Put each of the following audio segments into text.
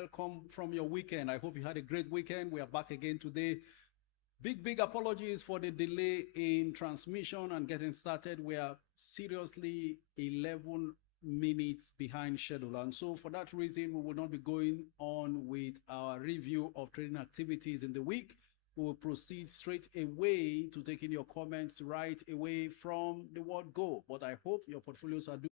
welcome from your weekend. I hope you had a great weekend. We are back again today. Big apologies for the delay in transmission and getting started. We are seriously 11 minutes behind schedule, and so for that reason we will not be going on with our review of trading activities in the week. We will proceed straight away to taking your comments right away from the word go. But I hope your portfolios are doing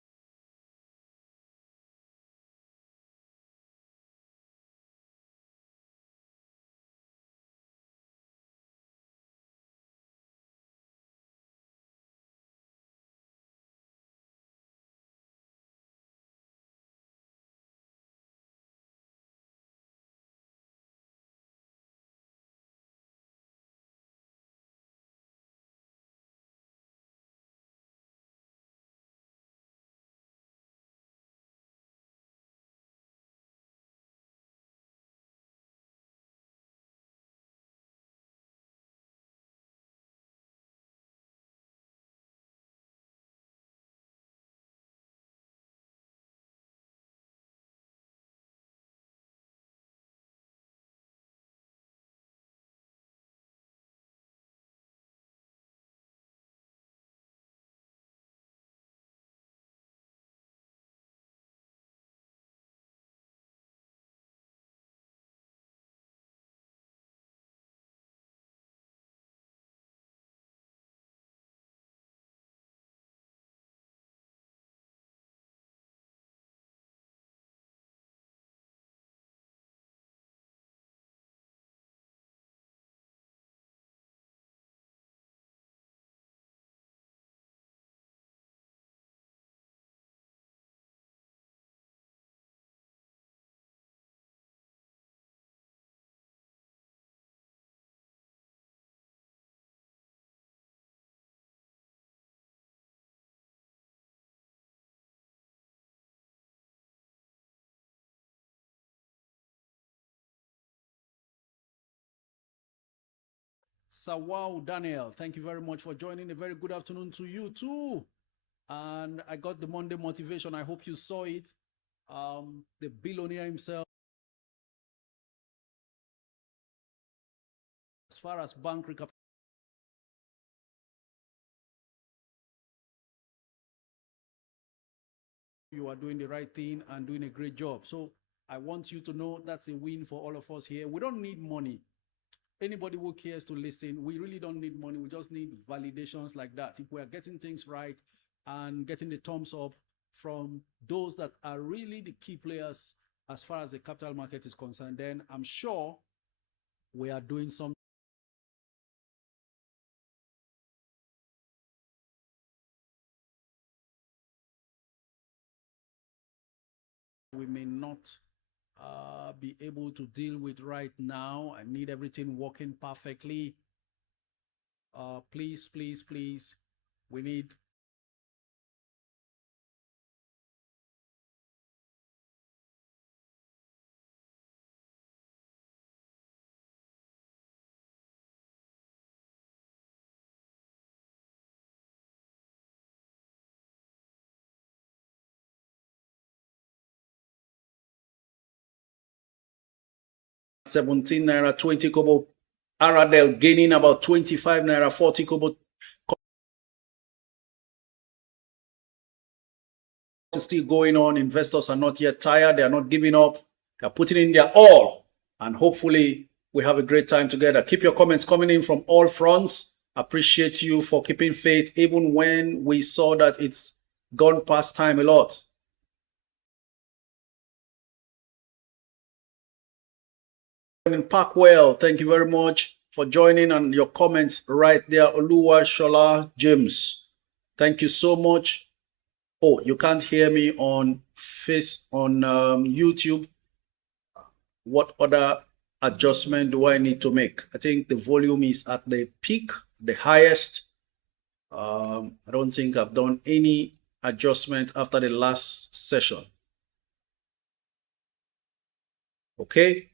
Sawau Daniel, thank you very much for joining. A very good afternoon to you too. And I got the Monday motivation. I hope you saw it. The billionaire himself, as far as bank recap, you are doing the right thing and doing a great job. So I want you to know that's a win for all of us here. We don't need money. Anybody who cares to listen, we really don't need money. We just need validations like that. If we are getting things right and getting the thumbs up from those that are really the key players as far as the capital market is concerned, then I'm sure we are doing something. We may not be able to deal with right now. I need everything working perfectly. Please, we need ₦17 20 kobo. Aradel gaining about 25 naira 40 kobo. Is still going on. Investors are not yet tired. They are not giving up. They are putting in their all, and hopefully we have a great time together. Keep your comments coming in from all fronts. Appreciate you for keeping faith even when we saw that it's gone past time a lot. In Parkwell, thank you very much for joining and your comments right there. Oluwa Shola James, thank you so much. Oh, you can't hear me on YouTube. What other adjustment do I need to make? I think the volume is at the peak, the highest. I don't think I've done any adjustment after the last session. Okay.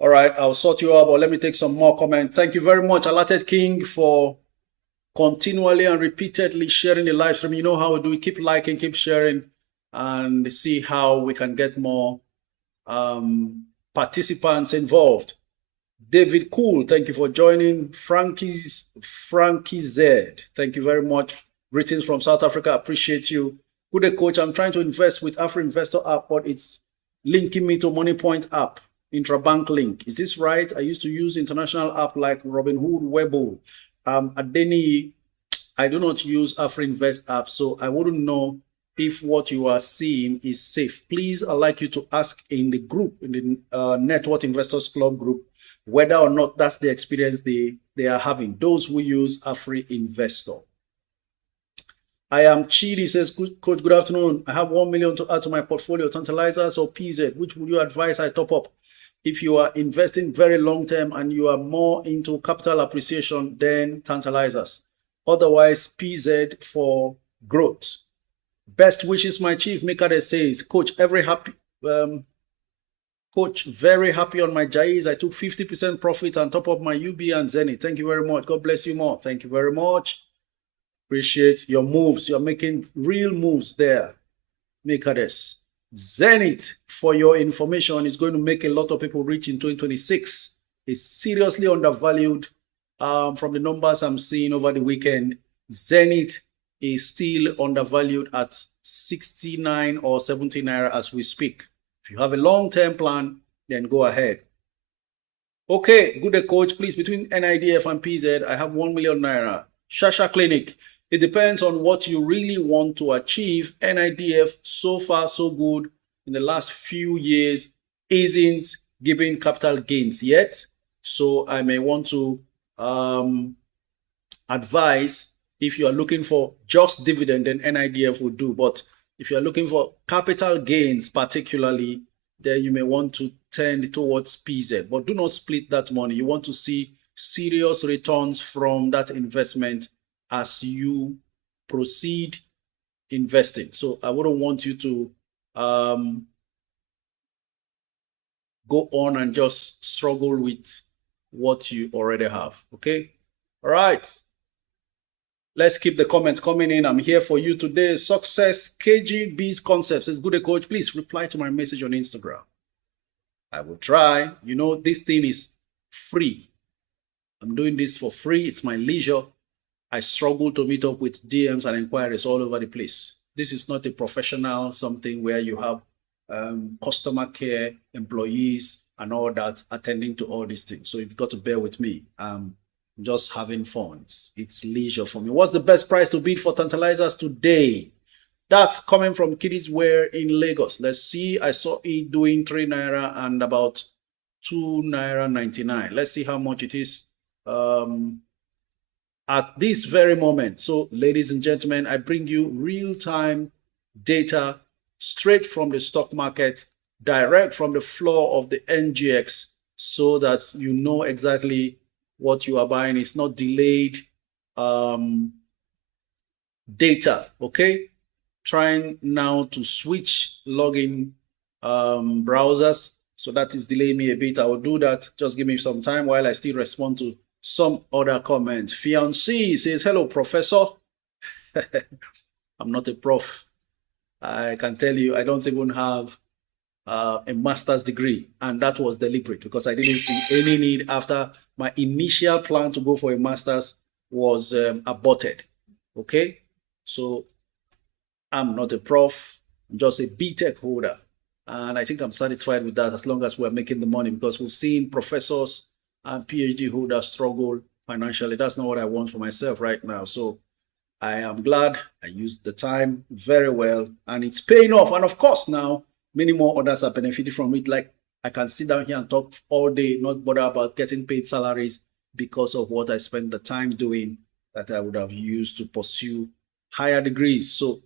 All right, I'll sort you out, but let me take some more comments. Thank you very much, Alated King, for continually and repeatedly sharing the live stream. You know how we do. We keep liking, keep sharing, and see how we can get more participants involved. David Cool, thank you for joining. Frankie Z, thank you very much. Greetings from South Africa, appreciate you. Good coach, I'm trying to invest with Afro Investor app, but it's linking me to MoneyPoint app, intrabank link. Is this right? I used to use international app like Robinhood, Webble. Adeni, I do not use Afro Invest app, so I wouldn't know if what you are seeing is safe. Please, I'd like you to ask in the group, in the Network Investors Club group, whether or not that's the experience they are having, those who use Afri Investor. I am Chidi, says, Coach, good afternoon. I have 1 million to add to my portfolio, Tantalizers or PZ. Which would you advise I top up? If you are investing very long term and you are more into capital appreciation, then Tantalizers. Otherwise, PZ for growth. Best wishes, my chief. Mikade says, Coach, Coach, very happy on my Jais. I took 50% profit on top of my UB and Zenith. Thank you very much. God bless you more. Thank you very much. Appreciate your moves. You're making real moves there. Mikades. Zenith, for your information, is going to make a lot of people rich in 2026. It's seriously undervalued. From the numbers I'm seeing over the weekend, Zenith is still undervalued at 69 or 70 naira as we speak. If you have a long-term plan, then go ahead. Okay, good coach, please, between NIDF and PZ, I have 1 million naira. Shasha Clinic. It depends on what you really want to achieve. NIDF, so far so good in the last few years, isn't giving capital gains yet. So I may want to advise, if you are looking for just dividend, then NIDF will do. But if you are looking for capital gains particularly, then you may want to tend towards PZ. But do not split that money. You want to see serious returns from that investment as you proceed investing. So I wouldn't want you to go on and just struggle with what you already have. Okay? All right. Let's keep the comments coming in. I'm here for you today. Success KGB's Concepts is good, coach. Please reply to my message on Instagram. I will try. You know, this thing is free. I'm doing this for free. It's my leisure. I struggle to meet up with DMs and inquiries all over the place. This is not a professional something where you have customer care, employees, and all that attending to all these things. So you've got to bear with me. Just having fun. It's leisure for me. What's the best price to bid for Tantalizers today? That's coming from Kiddies Wear in Lagos. Let's see. I saw it doing 3 naira and about 2 naira 99. Let's see how much it is at this very moment. So, ladies and gentlemen, I bring you real-time data straight from the stock market, direct from the floor of the NGX, so that you know exactly what you are buying. Is not delayed data. Okay, trying now to switch login browsers, so that is delaying me a bit. I will do that. Just give me some time while I still respond to some other comments. Fiancé says, hello, professor. I'm not a prof. I can tell you, I don't even have a master's degree, and that was deliberate because I didn't see any need after my initial plan to go for a master's was aborted. Okay, so I'm not a prof. I'm just a BTech holder, and I think I'm satisfied with that as long as we're making the money, because we've seen professors and PhD holders struggle financially. That's not what I want for myself right now. So I am glad I used the time very well, and it's paying off. And of course, now many more others are benefiting from it. Like, I can sit down here and talk all day, not bother about getting paid salaries because of what I spent the time doing that I would have used to pursue higher degrees. So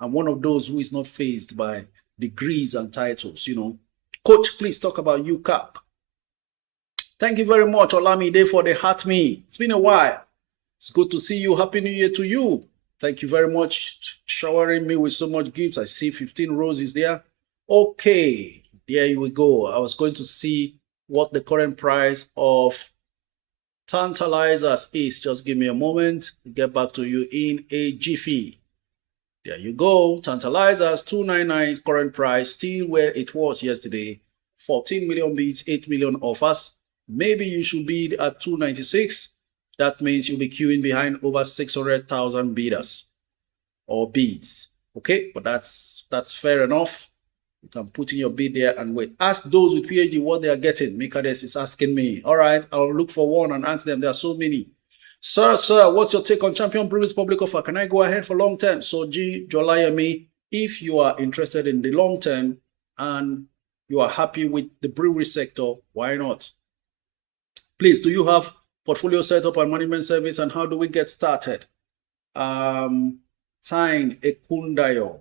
I'm one of those who is not fazed by degrees and titles. You know, coach, please talk about UCAP. Thank you very much, Olamide, for the heart me. It's been a while. It's good to see you. Happy New Year to you. Thank you very much, showering me with so much gifts. I see 15 roses there. Okay, there we go. I was going to see what the current price of Tantalizers is. Just give me a moment to get back to you in a jiffy. There you go. Tantalizers 299 current price, still where it was yesterday. 14 million bids, 8 million offers. Maybe you should bid at 296. That means you'll be queuing behind over 600,000 bidders or bids. Okay, but that's fair enough. You can put in your bid there and wait. Ask those with PhD what they are getting. Mikades is asking me. All right, I'll look for one and ask them. There are so many. Sir, what's your take on Champion Brewery's public offer? Can I go ahead for long term? So G Jolayami, if you are interested in the long term and you are happy with the brewery sector, why not? Please, do you have portfolio setup and management service, and how do we get started? Tyne Ekundayo.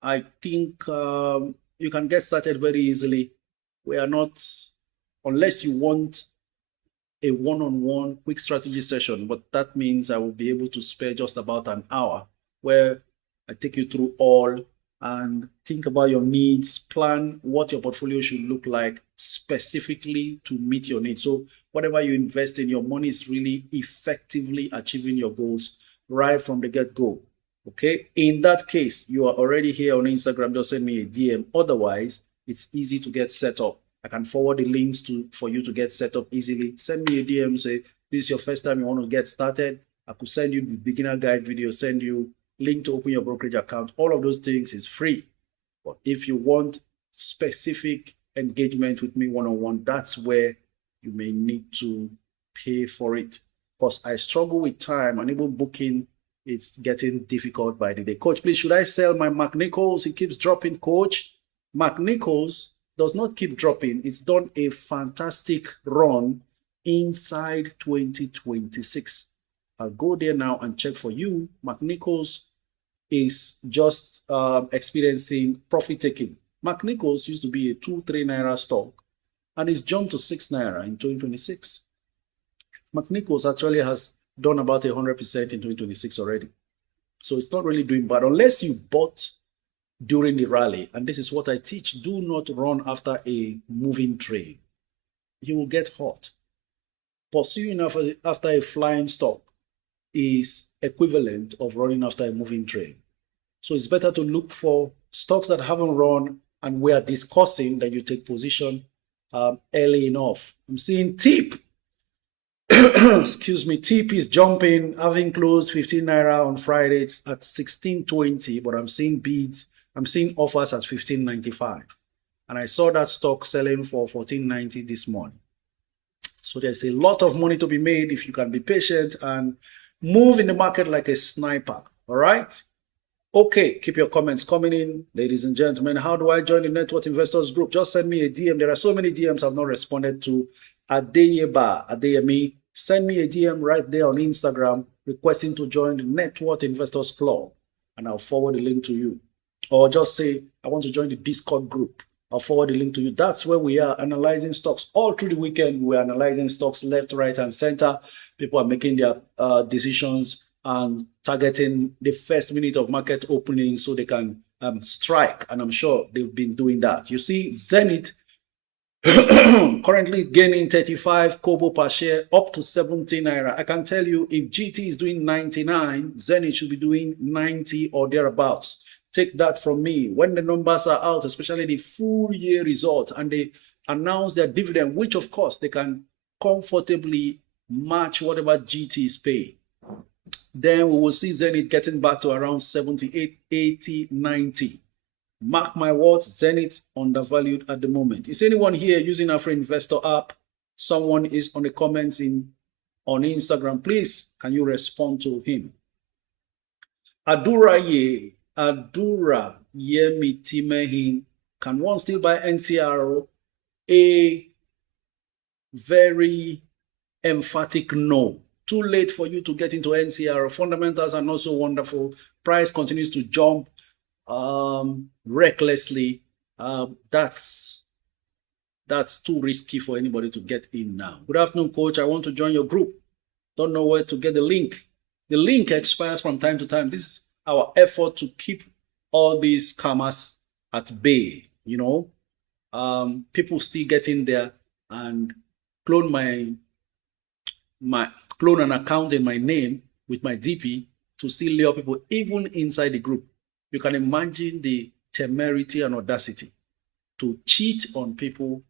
I think you can get started very easily. We are not, unless you want a one-on-one quick strategy session, but that means I will be able to spare just about an hour where I take you through all and think about your needs, plan what your portfolio should look like specifically to meet your needs. So whatever you invest in, your money is really effectively achieving your goals right from the get-go. Okay, in that case, you are already here on Instagram, just send me a DM. Otherwise, it's easy to get set up. I can forward the links for you to get set up easily. Send me a DM, say, this is your first time you want to get started. I could send you the beginner guide video, send you link to open your brokerage account. All of those things is free. But if you want specific engagement with me one-on-one, that's where you may need to pay for it. Because I struggle with time and even booking, it's getting difficult by the day. Coach, please, should I sell my Mark Nichols? It keeps dropping, coach. Mark Nichols does not keep dropping. It's done a fantastic run inside 2026. I'll go there now and check for you. Mark Nichols is just experiencing profit taking. Mark Nichols used to be a 2-3 naira stock and it's jumped to 6 naira in 2026. Mark Nichols actually has done about 100% in 2026 already. So it's not really doing bad unless you bought during the rally. And this is what I teach. Do not run after a moving train. You will get hot. Pursuing after a flying stock is equivalent of running after a moving train. So it's better to look for stocks that haven't run and we are discussing that you take position early enough. I'm seeing TIP. Excuse me, TIP is jumping, having closed 15 naira on Friday. It's at 16.20, but I'm seeing bids. I'm seeing offers at 15.95. And I saw that stock selling for 14.90 this morning. So there's a lot of money to be made if you can be patient and move in the market like a sniper. All right? Okay, keep your comments coming in, ladies and gentlemen. How do I join the Net Worth Investors group? Just send me a DM. There are so many DMs I've not responded to. Adeyemi, send me a DM right there on Instagram requesting to join the Net Worth Investors Club, and I'll forward the link to you. Or just say, I want to join the Discord group. I'll forward the link to you. That's where we are analyzing stocks all through the weekend. We're analyzing stocks left, right, and center. People are making their decisions and targeting the first minute of market opening so they can strike. And I'm sure they've been doing that. You see, Zenith currently gaining 35 kobo per share up to 17 naira. I can tell you if GT is doing 99, Zenith should be doing 90 or thereabouts. Take that from me. When the numbers are out, especially the full year result, and they announce their dividend, which of course they can comfortably match whatever GT is paying, then we will see Zenith getting back to around 78, 80, 90. Mark my words, Zenith undervalued at the moment. Is anyone here using Afro Investor app? Someone is on the comments on Instagram. Please, can you respond to him? Adura Yemitimehin. Can one still buy NCRO? A very emphatic no. Too late for you to get into NCRO. Fundamentals are not so wonderful. Price continues to jump recklessly. That's too risky for anybody to get in now. Good afternoon, coach. I want to join your group. Don't know where to get the link. The link expires from time to time. This is our effort to keep all these scammers at bay. You know, people still get in there and clone clone an account in my name with my DP to still lure people even inside the group. You can imagine the temerity and audacity. to cheat on people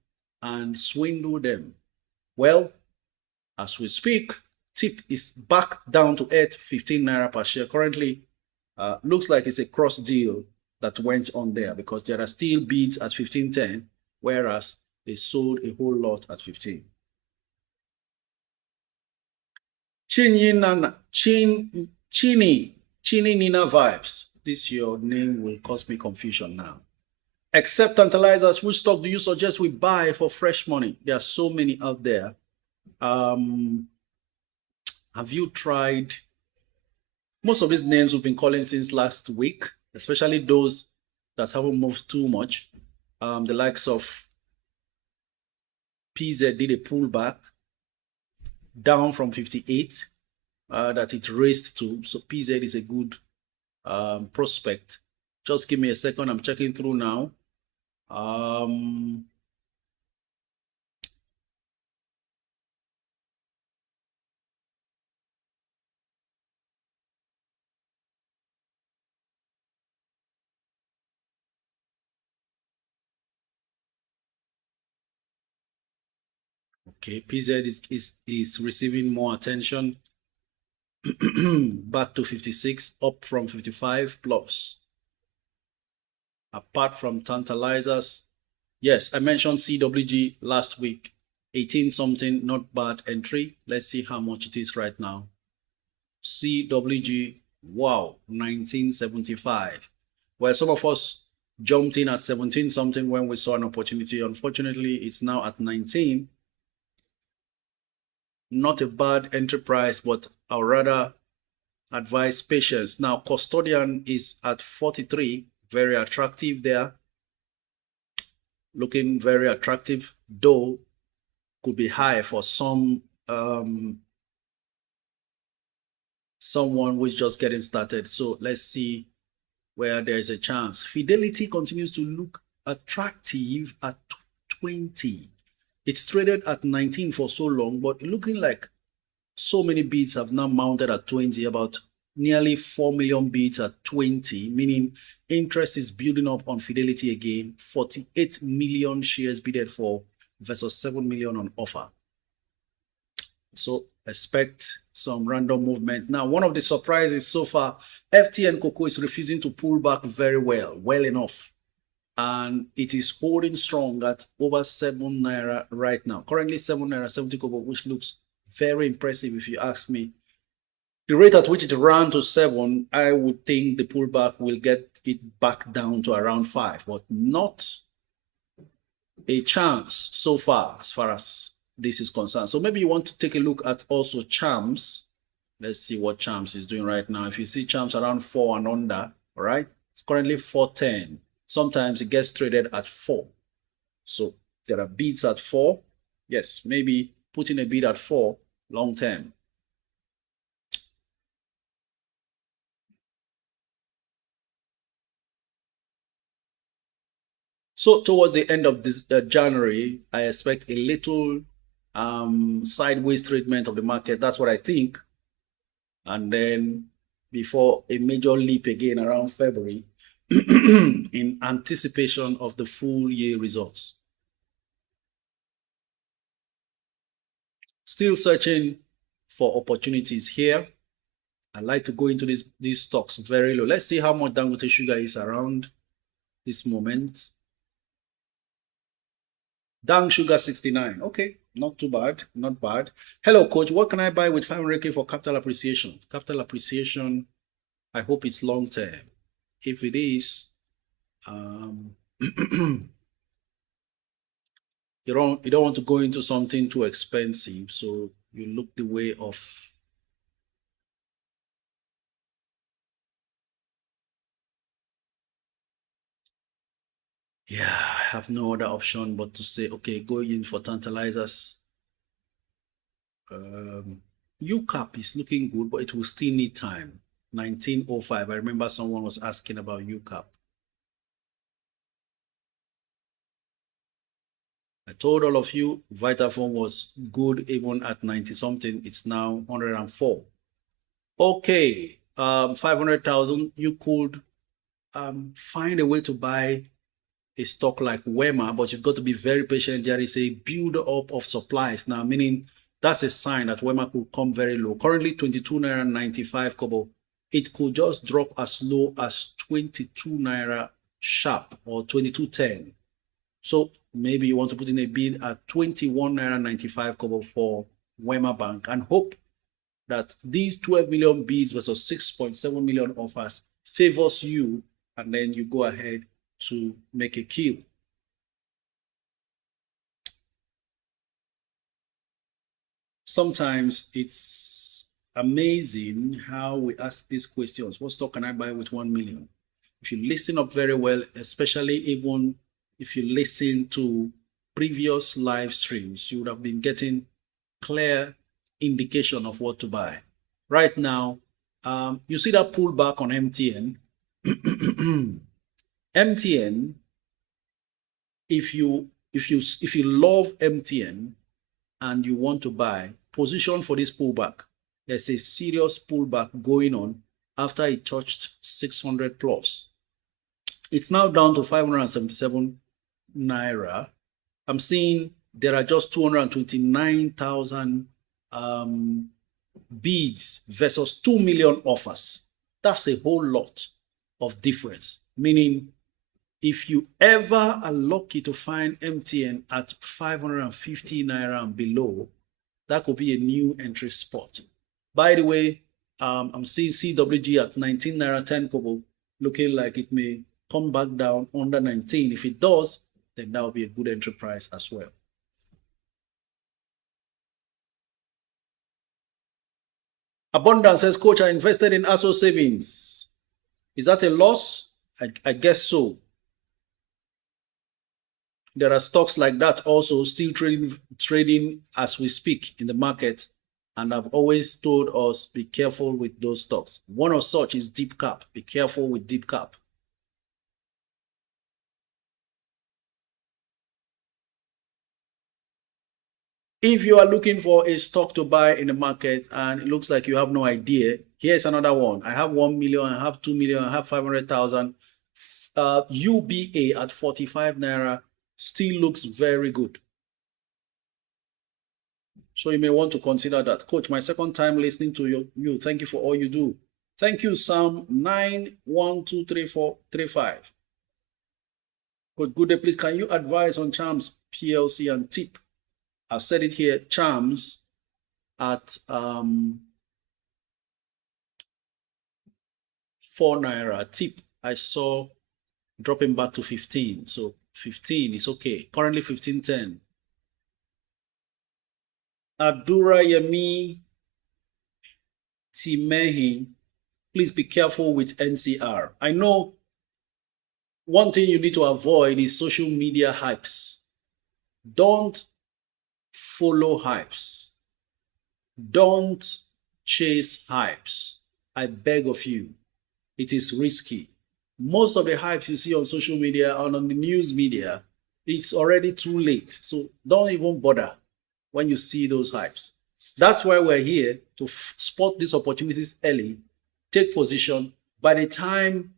and swindle them. Well, as we speak, TIP is back down to earth, 15 naira per share. Currently, looks like it's a cross deal that went on there because there are still bids at 15.10, whereas they sold a whole lot at 15. Chini Nina vibes. This your name will cause me confusion now. Except tantalizers, which stock do you suggest we buy for fresh money? There are so many out there. Have you tried? Most of these names we've been calling since last week, especially those that haven't moved too much. The likes of PZ did a pullback down from 58 that it raised to. So PZ is a good prospect. Just give me a second. I'm checking through now. Okay, PZ is receiving more attention. Back to 56, up from 55 plus. Apart from tantalizers, yes, I mentioned CWG last week, 18 something, not bad entry. Let's see how much it is right now. CWG, wow, 1975. Well, some of us jumped in at 17 something when we saw an opportunity. Unfortunately, it's now at 19. Not a bad enterprise, but I'd rather advise patience. Now, Custodian is at 43, very attractive there. Looking very attractive, though could be high for some someone who's just getting started. So let's see where there's a chance. Fidelity continues to look attractive at 20. It's traded at 19 for so long, but looking like so many bids have now mounted at 20, about nearly 4 million bids at 20, meaning interest is building up on Fidelity again. 48 million shares bidded for versus 7 million on offer. So expect some random movement. Now, one of the surprises so far, FTN Cocoa is refusing to pull back very well enough. And it is holding strong at over 7 naira right now. Currently 7 naira 70 kobo, which looks very impressive if you ask me. The rate at which it ran to 7, I would think the pullback will get it back down to around 5, but not a chance so far as this is concerned. So maybe you want to take a look at also Chams. Let's see what Chams is doing right now. If you see Chams around 4 and under, all right, it's currently 410. Sometimes it gets traded at 4. So there are bids at 4. Yes, maybe putting a bid at 4 long term. So towards the end of this January, I expect a little sideways treatment of the market. That's what I think. And then before a major leap again around February in anticipation of the full year results. Still searching for opportunities here. I like to go into these stocks very low. Let's see how much Dangote Sugar is around this moment. Dang Sugar 69. Okay, not too bad, not bad. Hello, coach. What can I buy with 500K for capital appreciation? Capital appreciation, I hope it's long term. If it is, you don't want to go into something too expensive, so you look the way of yeah, I have no other option but to say, okay, go in for tantalizers. UCAP is looking good, but it will still need time. 1905. I remember someone was asking about UCAP. I told all of you Vitafoam was good even at 90 something. It's now 104. Okay, 500,000. You could find a way to buy a stock like Wema, but you've got to be very patient. There is a build up of supplies now, meaning that's a sign that Wema could come very low. Currently 22 naira 95 kobo. It could just drop as low as 22 naira sharp or 22.10. So maybe you want to put in a bid at 21 naira 95 kobo for Wema Bank and hope that these 12 million bids versus 6.7 million offers favors you, and then you go ahead to make a kill. Sometimes it's amazing how we ask these questions. What stock can I buy with 1 million? If you listen up very well, especially even if you listen to previous live streams, you would have been getting clear indication of what to buy. Right now, you see that pullback on MTN. MTN, if you love MTN and you want to buy, position for this pullback. There's a serious pullback going on after it touched 600 plus. It's now down to 577 naira. I'm seeing there are just 229,000 bids versus 2 million offers. That's a whole lot of difference. Meaning, if you ever are lucky to find MTN at 550 naira and below, that could be a new entry spot. By the way, I'm seeing CWG at 19 naira 10 kobo, looking like it may come back down under 19. If it does, then that will be a good entry price as well. Abundance says, Coach, I invested in ASO savings. Is that a loss? I guess so. There are stocks like that also still trading as we speak in the market. And I've always told us, be careful with those stocks. One of such is Deep Cap. Be careful with Deep Cap. If you are looking for a stock to buy in the market and it looks like you have no idea, here's another one. I have 1 million, I have 2 million, I have 500,000. UBA at 45 naira still looks very good. So you may want to consider that. Coach, my second time listening to you. Thank you for all you do. Thank you, Sam 912345. Good day, please. Can you advise on Charms PLC and tip? I've said it here, Charms at 4 naira. Tip, I saw dropping back to 15. So 15 is okay. Currently 15.10. Adura Yemi Timehi, please be careful with NCR. I know one thing you need to avoid is social media hypes. Don't follow hypes. Don't chase hypes. I beg of you. It is risky. Most of the hypes you see on social media and on the news media, it's already too late. So don't even bother when you see those hypes. That's why we're here to spot these opportunities early, take position. By the time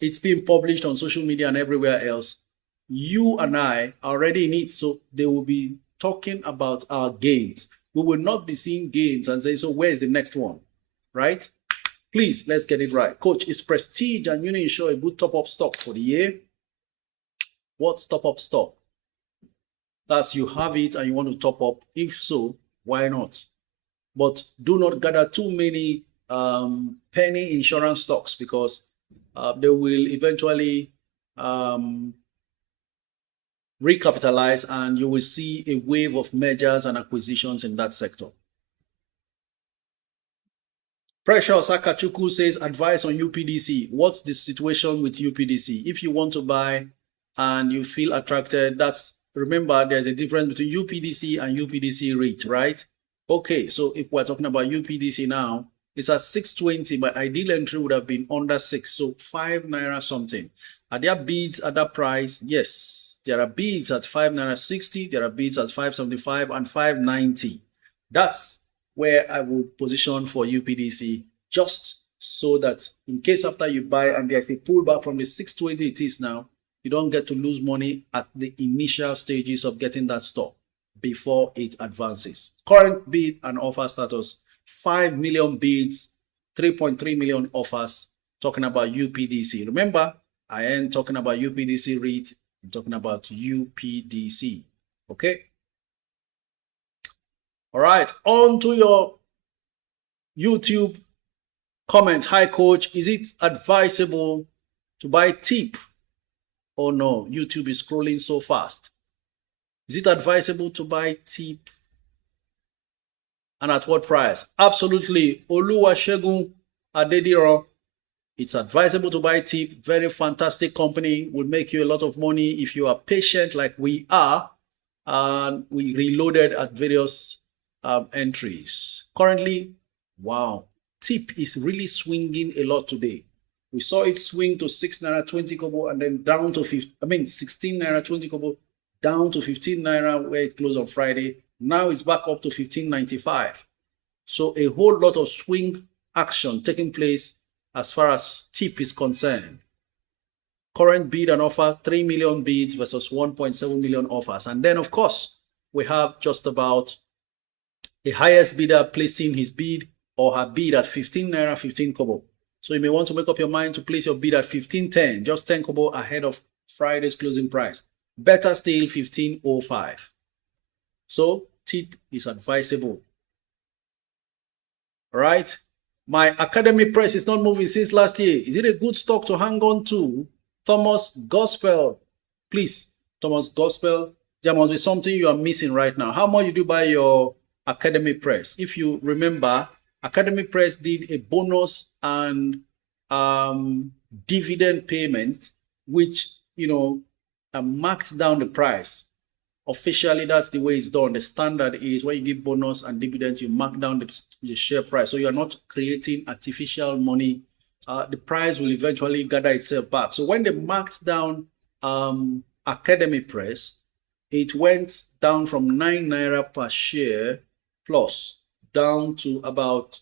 it's being published on social media and everywhere else, you and I are already in it. So they will be talking about our gains. We will not be seeing gains and say, so where's the next one, right? Please, let's get it right. Coach, is Prestige and Uniinsure a good top-up stock for the year? What's top-up stock? That's you have it and you want to top up. If so, why not? But do not gather too many penny insurance stocks because they will eventually recapitalize and you will see a wave of mergers and acquisitions in that sector. Precious Akachuku says, advice on UPDC. What's the situation with UPDC? If you want to buy and you feel attracted, remember there's a difference between UPDC and UPDC REIT, right? Okay, so if we're talking about UPDC now, it's at 620, but ideal entry would have been under 6, so 5 naira something. Are there bids at that price? Yes, there are bids at 5 naira 60, there are bids at 575 and 590. That's where I would position for UPDC, just so that in case after you buy and there's a pullback from the 620 it is now, you don't get to lose money at the initial stages of getting that stock before it advances. Current bid and offer status, 5 million bids, 3.3 million offers, talking about UPDC. Remember, I ain't talking about UPDC REIT, I'm talking about UPDC. Okay? All right, on to your YouTube comment. Hi, coach. Is it advisable to buy TIP? Oh no, YouTube is scrolling so fast. Is it advisable to buy TIP? And at what price? Absolutely. Oluwasegun Adediro. It's advisable to buy TIP. Very fantastic company. Will make you a lot of money if you are patient like we are. And we reloaded at various entries. Currently, wow, TIP is really swinging a lot today. We saw it swing to 6 naira 20 kobo and then down to 16 naira 20 kobo, down to 15 naira where it closed on Friday. Now it's back up to 15.95. So a whole lot of swing action taking place as far as TIP is concerned. Current bid and offer, 3 million bids versus 1.7 million offers. And then, of course, we have just about the highest bidder placing his bid or her bid at 15 naira 15 kobo. So you may want to make up your mind to place your bid at 15.10, just 10 kobo ahead of Friday's closing price. Better still, 15.05. So TIP is advisable. All right. My Academy Press is not moving since last year. Is it a good stock to hang on to? Thomas Gospel. Please, Thomas Gospel, there must be something you are missing right now. How much did you buy your Academy Press? If you remember, Academy Press did a bonus and dividend payment, which, marked down the price. Officially, that's the way it's done. The standard is when you give bonus and dividends, you mark down the share price. So you're not creating artificial money. The price will eventually gather itself back. So when they marked down Academy Press, it went down from 9 naira per share plus down to about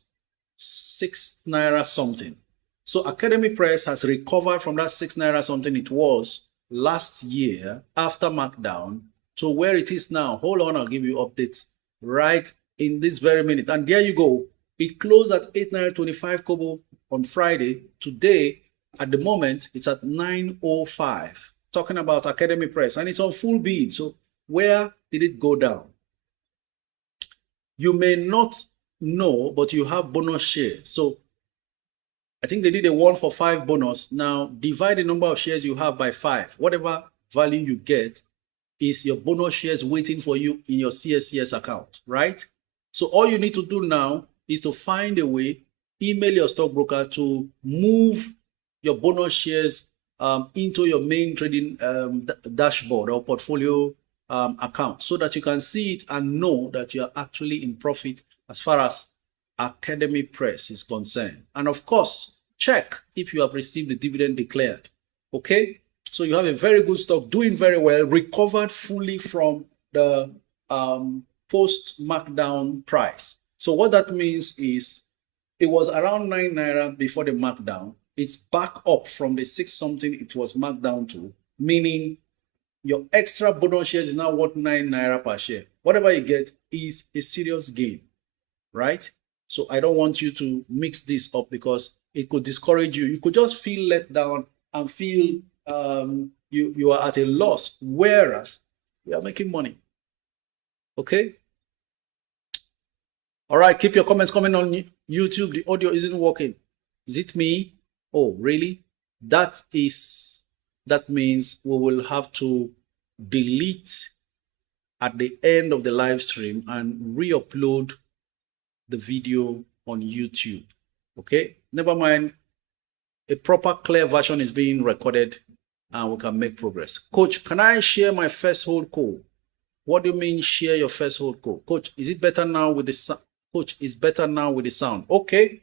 6 naira something. So Academy Press has recovered from that 6 naira something it was last year after markdown to where it is now. Hold on, I'll give you updates right in this very minute. And there you go. It closed at 8 naira 25 kobo on Friday. Today, at the moment, it's at 9.05. Talking about Academy Press, and it's on full bid. So where did it go down? You may not know, but you have bonus shares. So I think they did a 1 for 5 bonus. Now divide the number of shares you have by 5. Whatever value you get is your bonus shares waiting for you in your CSCS account, right? So all you need to do now is to find a way, email your stockbroker to move your bonus shares into your main trading dashboard or portfolio account so that you can see it and know that you're actually in profit as far as Academy Press is concerned. And of course, check if you have received the dividend declared. Okay? So you have a very good stock doing very well, recovered fully from the post-markdown price. So what that means is it was around 9 naira before the markdown. It's back up from the 6 something it was marked down to, meaning your extra bonus shares is now worth 9 naira per share. Whatever you get is a serious gain, right? So I don't want you to mix this up because it could discourage you. You could just feel let down and feel you are at a loss, whereas we are making money. Okay? All right, keep your comments coming on YouTube. The audio isn't working. Is it me? Oh, really? That means we will have to delete at the end of the live stream and re-upload the video on YouTube. Okay? Never mind. A proper clear version is being recorded and we can make progress. Coach, can I share my first hold code? What do you mean share your first hold code? Coach, is it better now with the sound? Coach, is better now with the sound. Okay.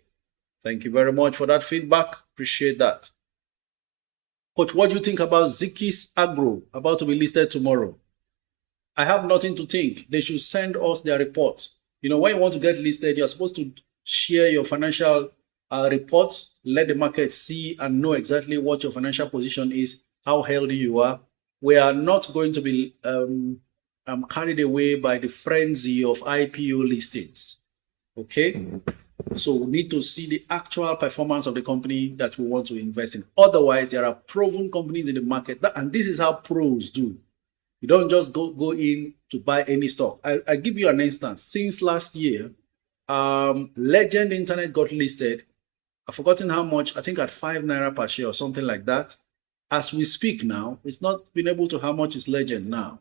Thank you very much for that feedback. Appreciate that. Coach, what do you think about Zikis Agro about to be listed tomorrow? I have nothing to think. They should send us their reports. You know, when you want to get listed, you're supposed to share your financial reports, let the market see and know exactly what your financial position is how healthy you are. We are not going to be carried away by the frenzy of IPO listings. Okay? So we need to see the actual performance of the company that we want to invest in. Otherwise, there are proven companies in the market, and this is how pros do. You don't just go in to buy any stock. I give you an instance. Since last year, Legend Internet got listed. I've forgotten how much, I think at 5 naira per share or something like that. As we speak now, it's not been able to how much is Legend now.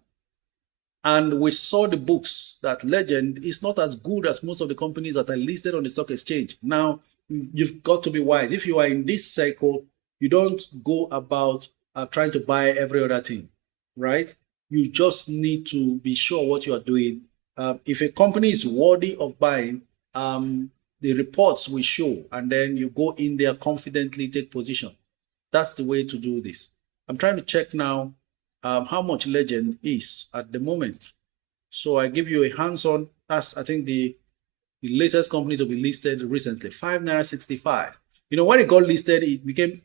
And we saw the books that Legend is not as good as most of the companies that are listed on the stock exchange. Now, you've got to be wise. If you are in this cycle, you don't go about trying to buy every other thing, right? You just need to be sure what you are doing. If a company is worthy of buying, the reports will show, and then you go in there confidently, take position. That's the way to do this. I'm trying to check now how much Legend is at the moment. So I give you a hands-on. That's, I think, the latest company to be listed recently, 5 naira 65. You know, when it got listed, it became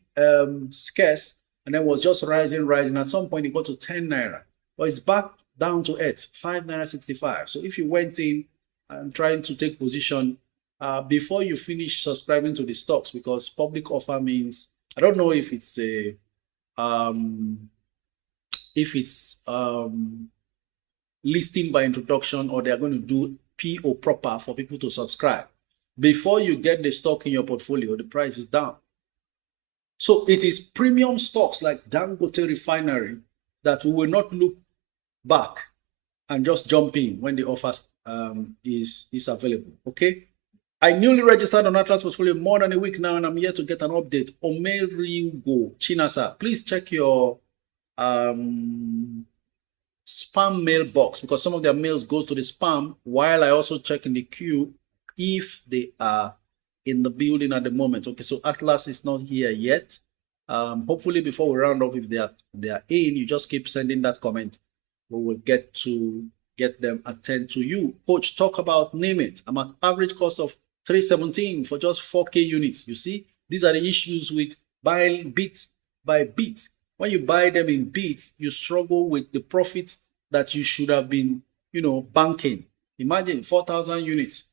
scarce and then was just rising. At some point, it got to 10 naira. But it's back down to earth, 5 naira 65. So if you went in and trying to take position before you finish subscribing to the stocks, because public offer means, I don't know if it's a listing by introduction, or they're going to do PO proper for people to subscribe. Before you get the stock in your portfolio, the price is down. So it is premium stocks like Dangote Refinery that we will not look back and just jump in when the offer is available. Okay. I newly registered on Atlas Portfolio more than a week now, and I'm here to get an update. Omeringo Chinasa, please check your spam mailbox, because some of their mails goes to the spam, while I also check in the queue if they are in the building at the moment. Okay, so Atlas is not here yet. Hopefully before we round up, if they are in, you just keep sending that comment. We will get them attend to you. Coach, talk about name it. I'm at average cost of 317 for just 4K units. You see, these are the issues with buying bit by bit. When you buy them in bits, you struggle with the profits that you should have been, banking. Imagine 4,000 units,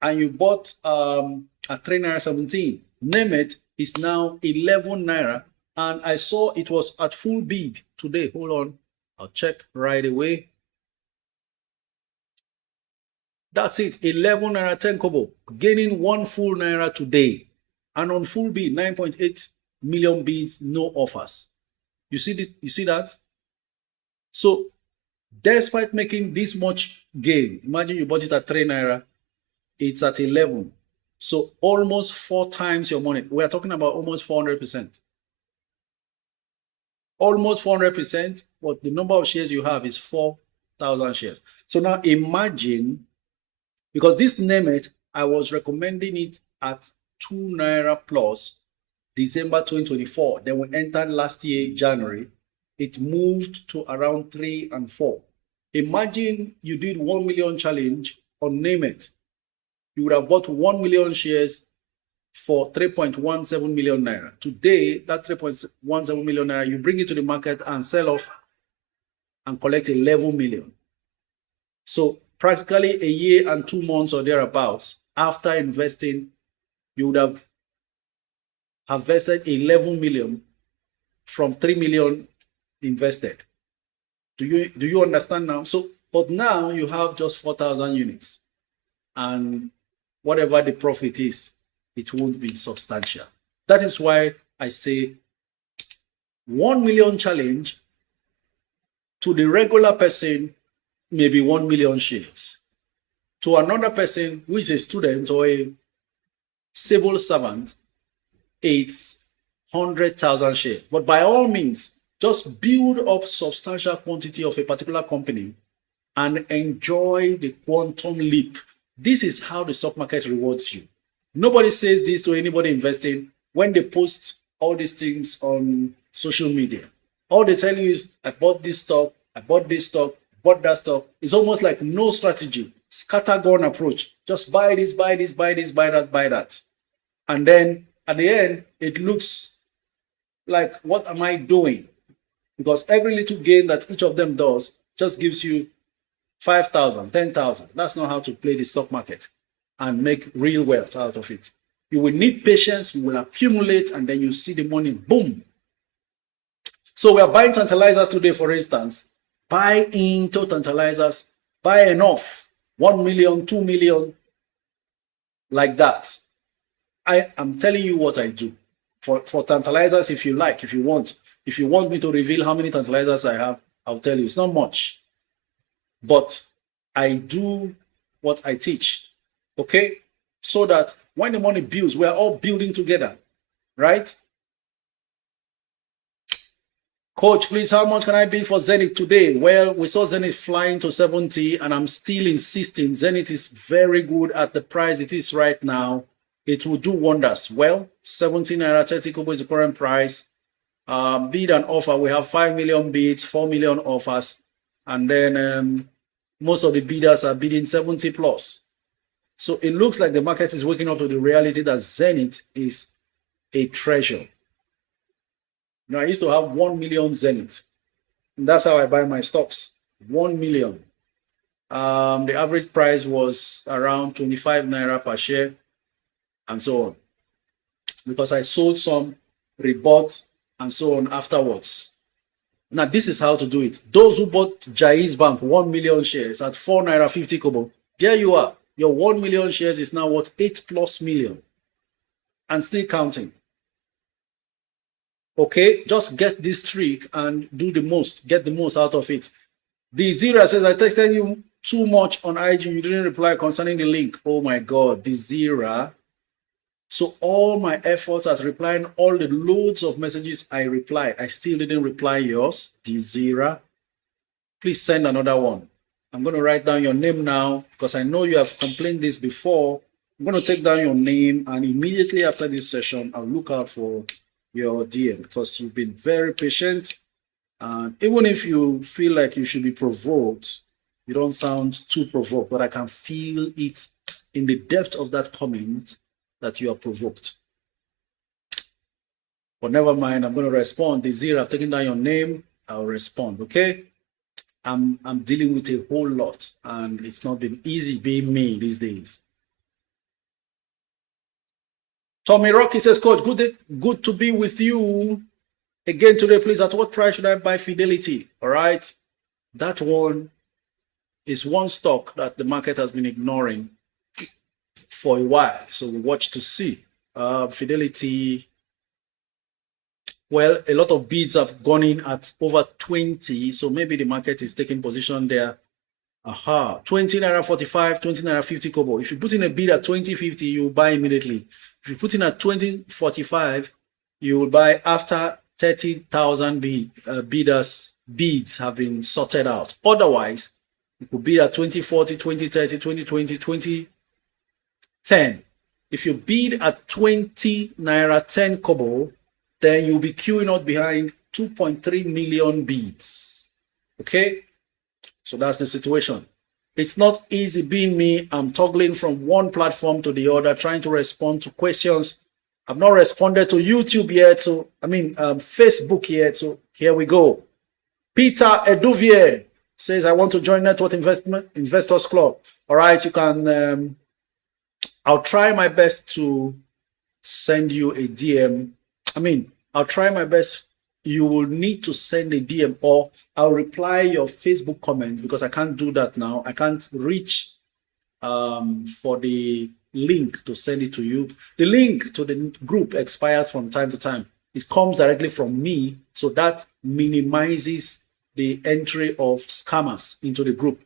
and you bought at 3 naira 17. Name it is now 11 naira, and I saw it was at full bid today. Hold on, I'll check right away. That's it, 11 naira 10 kobo, gaining 1 full naira today. And on full bid, 9.8 million bids, no offers. You see that? So despite making this much gain, imagine you bought it at 3 naira, it's at 11. So almost 4 times your money. We are talking about almost 400%. Almost 400%, but the number of shares you have is 4,000 shares. So now imagine, because this name it, I was recommending it at 2 naira plus December 2024. Then we entered last year, January. It moved to around 3 and 4. Imagine you did 1 million challenge on name it. You would have bought 1 million shares for 3.17 million naira. Today, that 3.17 million naira, you bring it to the market and sell off and collect 11 million. So practically a year and 2 months or thereabouts after investing, you would have harvested 11 million from 3 million invested. Do you understand now? So, but now you have just 4,000 units, and whatever the profit is, it won't be substantial. That is why I say 1 million challenge to the regular person, maybe 1 million shares. To another person who is a student or a civil servant, it's 100,000 shares. But by all means, just build up substantial quantity of a particular company and enjoy the quantum leap. This is how the stock market rewards you. Nobody says this to anybody investing when they post all these things on social media. All they tell you is, I bought this stock, I bought this stock, I bought that stock. It's almost like no strategy, scattergun approach. Just buy this, buy this, buy this, buy that, buy that. And then at the end, it looks like, what am I doing? because every little gain that each of them does just gives you 5,000, 10,000. That's not how to play the stock market and make real wealth out of it. You will need patience, you will accumulate, and then you see the money, boom. So we are buying tantalizers today, for instance. Buy into tantalizers, buy enough, 1 million, 2 million, like that. I am telling you what I do. For tantalizers, if you like, if you want me to reveal how many tantalizers I have, I'll tell you. It's not much. But I do what I teach, okay? So that when the money builds, we're all building together, right? Coach, please, how much can I bid for Zenith today? Well, we saw Zenith flying to 70, and I'm still insisting Zenith is very good at the price it is right now. It will do wonders. Well, 17 naira 30 kobo is the current price. Bid and offer, we have 5 million bids, 4 million offers, and then most of the bidders are bidding 70 plus. So it looks like the market is waking up to the reality that Zenith is a treasure. You know, I used to have 1 million Zenith. And that's how I buy my stocks. 1 million. The average price was around 25 naira per share, and so on. Because I sold some, rebought, and so on afterwards. Now, this is how to do it. Those who bought Jaiz Bank 1 million shares at 4 naira 50 kobo, there you are. Your 1 million shares is now worth 8+ million and still counting. Okay, just get this trick and do the most, get the most out of it. The Zira says, I texted you too much on IG, you didn't reply concerning the link. Oh my God, the Zira. So all my efforts at replying all the loads of messages I replied, I still didn't reply yours, the Zira. Please send another one. I'm going to write down your name now because I know you have complained this before. I'm going to take down your name, and immediately after this session, I'll look out for your DM because you've been very patient. And even if you feel like you should be provoked, you don't sound too provoked, but I can feel it in the depth of that comment that you are provoked. But never mind, I'm going to respond. The Zero, I've taken down your name, I'll respond, okay? I'm dealing with a whole lot, and it's not been easy being me these days. Tommy Rocky says, Coach, good to be with you again today. Please, at what price should I buy Fidelity? All right. That one is one stock that the market has been ignoring for a while. So we watch to see. Fidelity, well, a lot of bids have gone in at over 20. So maybe the market is taking position there. 20 naira 45, 20 naira 50 kobo. If you put in a bid at 20.50, you buy immediately. If you put in at 20.45, you will buy after 30,000 bids have been sorted out. Otherwise, you could bid at 2040, 2030, 2020, 2010. If you bid at 20 naira 10 kobo, then you'll be queuing out behind 2.3 million bids. Okay? So that's the situation. It's not easy being me. I'm toggling from one platform to the other, trying to respond to questions. I've not responded to YouTube yet, Facebook yet. So here we go. Peter Eduvier says, I want to join Network Investors Club. All right, you can, I'll try my best to send you a DM. I'll try my best. You will need to send a DM, or I'll reply your Facebook comments because I can't do that now. I can't reach for the link to send it to you. The link to the group expires from time to time. It comes directly from me, so that minimizes the entry of scammers into the group.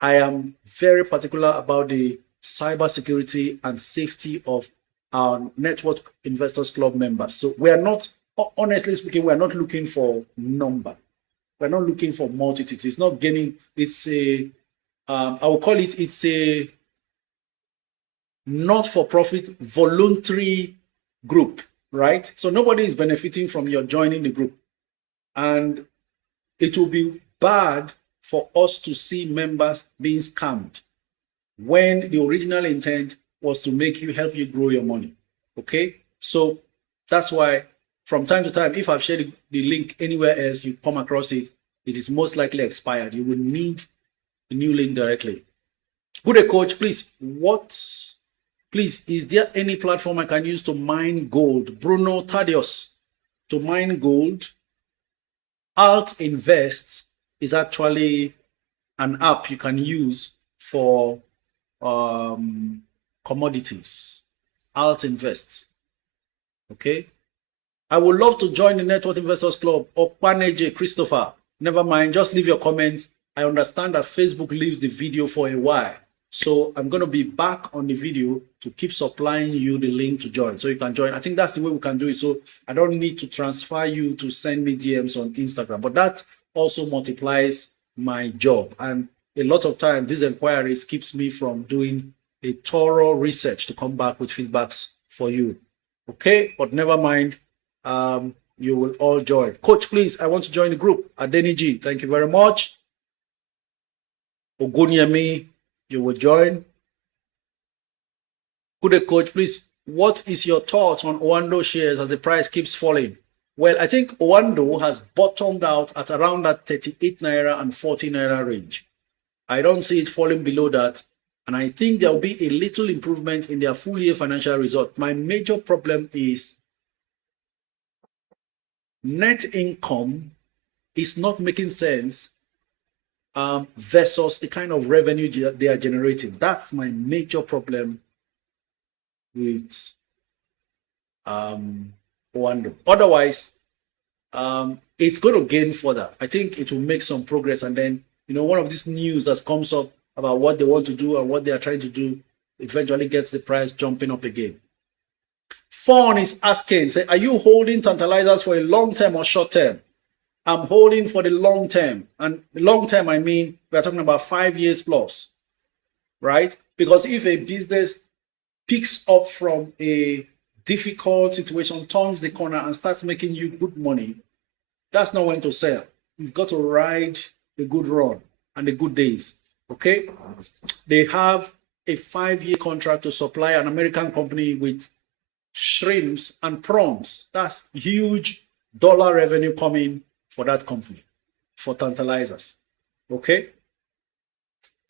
I am very particular about the cybersecurity and safety of our Network Investors Club members. So we are not, honestly speaking, we're not looking for number. We're not looking for multitudes. It's not gaining, it's a, I will call it, it's a not-for-profit voluntary group, right? So nobody is benefiting from your joining the group. And it will be bad for us to see members being scammed when the original intent was to help you grow your money, okay? So that's why from time to time, if I've shared the link anywhere else, you come across it, it is most likely expired. You will need a new link directly. Good day, coach. Please, is there any platform I can use to mine gold? Bruno Thaddeus, to mine gold. Alt Invest is actually an app you can use for commodities. Alt Invest. Okay. I would love to join the Network Investors Club. Okpaneje Christopher. Never mind. Just leave your comments. I understand that Facebook leaves the video for a while. So I'm going to be back on the video to keep supplying you the link to join. So you can join. I think that's the way we can do it. So I don't need to transfer you to send me DMs on Instagram. But that also multiplies my job. And a lot of times these inquiries keeps me from doing a thorough research to come back with feedbacks for you. Okay, but never mind. You will all join. Coach, please, I want to join the group. Adeniji, thank you very much. Ogunyemi, you will join. Good day, coach, please. What is your thoughts on Owando shares as the price keeps falling? Well, I think Owando has bottomed out at around that 38 Naira and 40 Naira range. I don't see it falling below that. And I think there will be a little improvement in their full year financial result. My major problem is net income is not making sense versus the kind of revenue they are generating. That's my major problem with Owando. Otherwise, it's going to gain further. I think it will make some progress, and then, you know, one of these news that comes up about what they want to do and what they are trying to do eventually gets the price jumping up again. Fawn is asking, say, are you holding tantalizers for a long term or short term? I'm holding for the long term. And the long term, I mean, we're talking about 5 years plus, right? Because if a business picks up from a difficult situation, turns the corner and starts making you good money, that's not when to sell. You've got to ride the good run and the good days, okay? They have a 5-year contract to supply an American company with shrimps and prawns. That's huge dollar revenue coming for that company, for tantalizers, okay?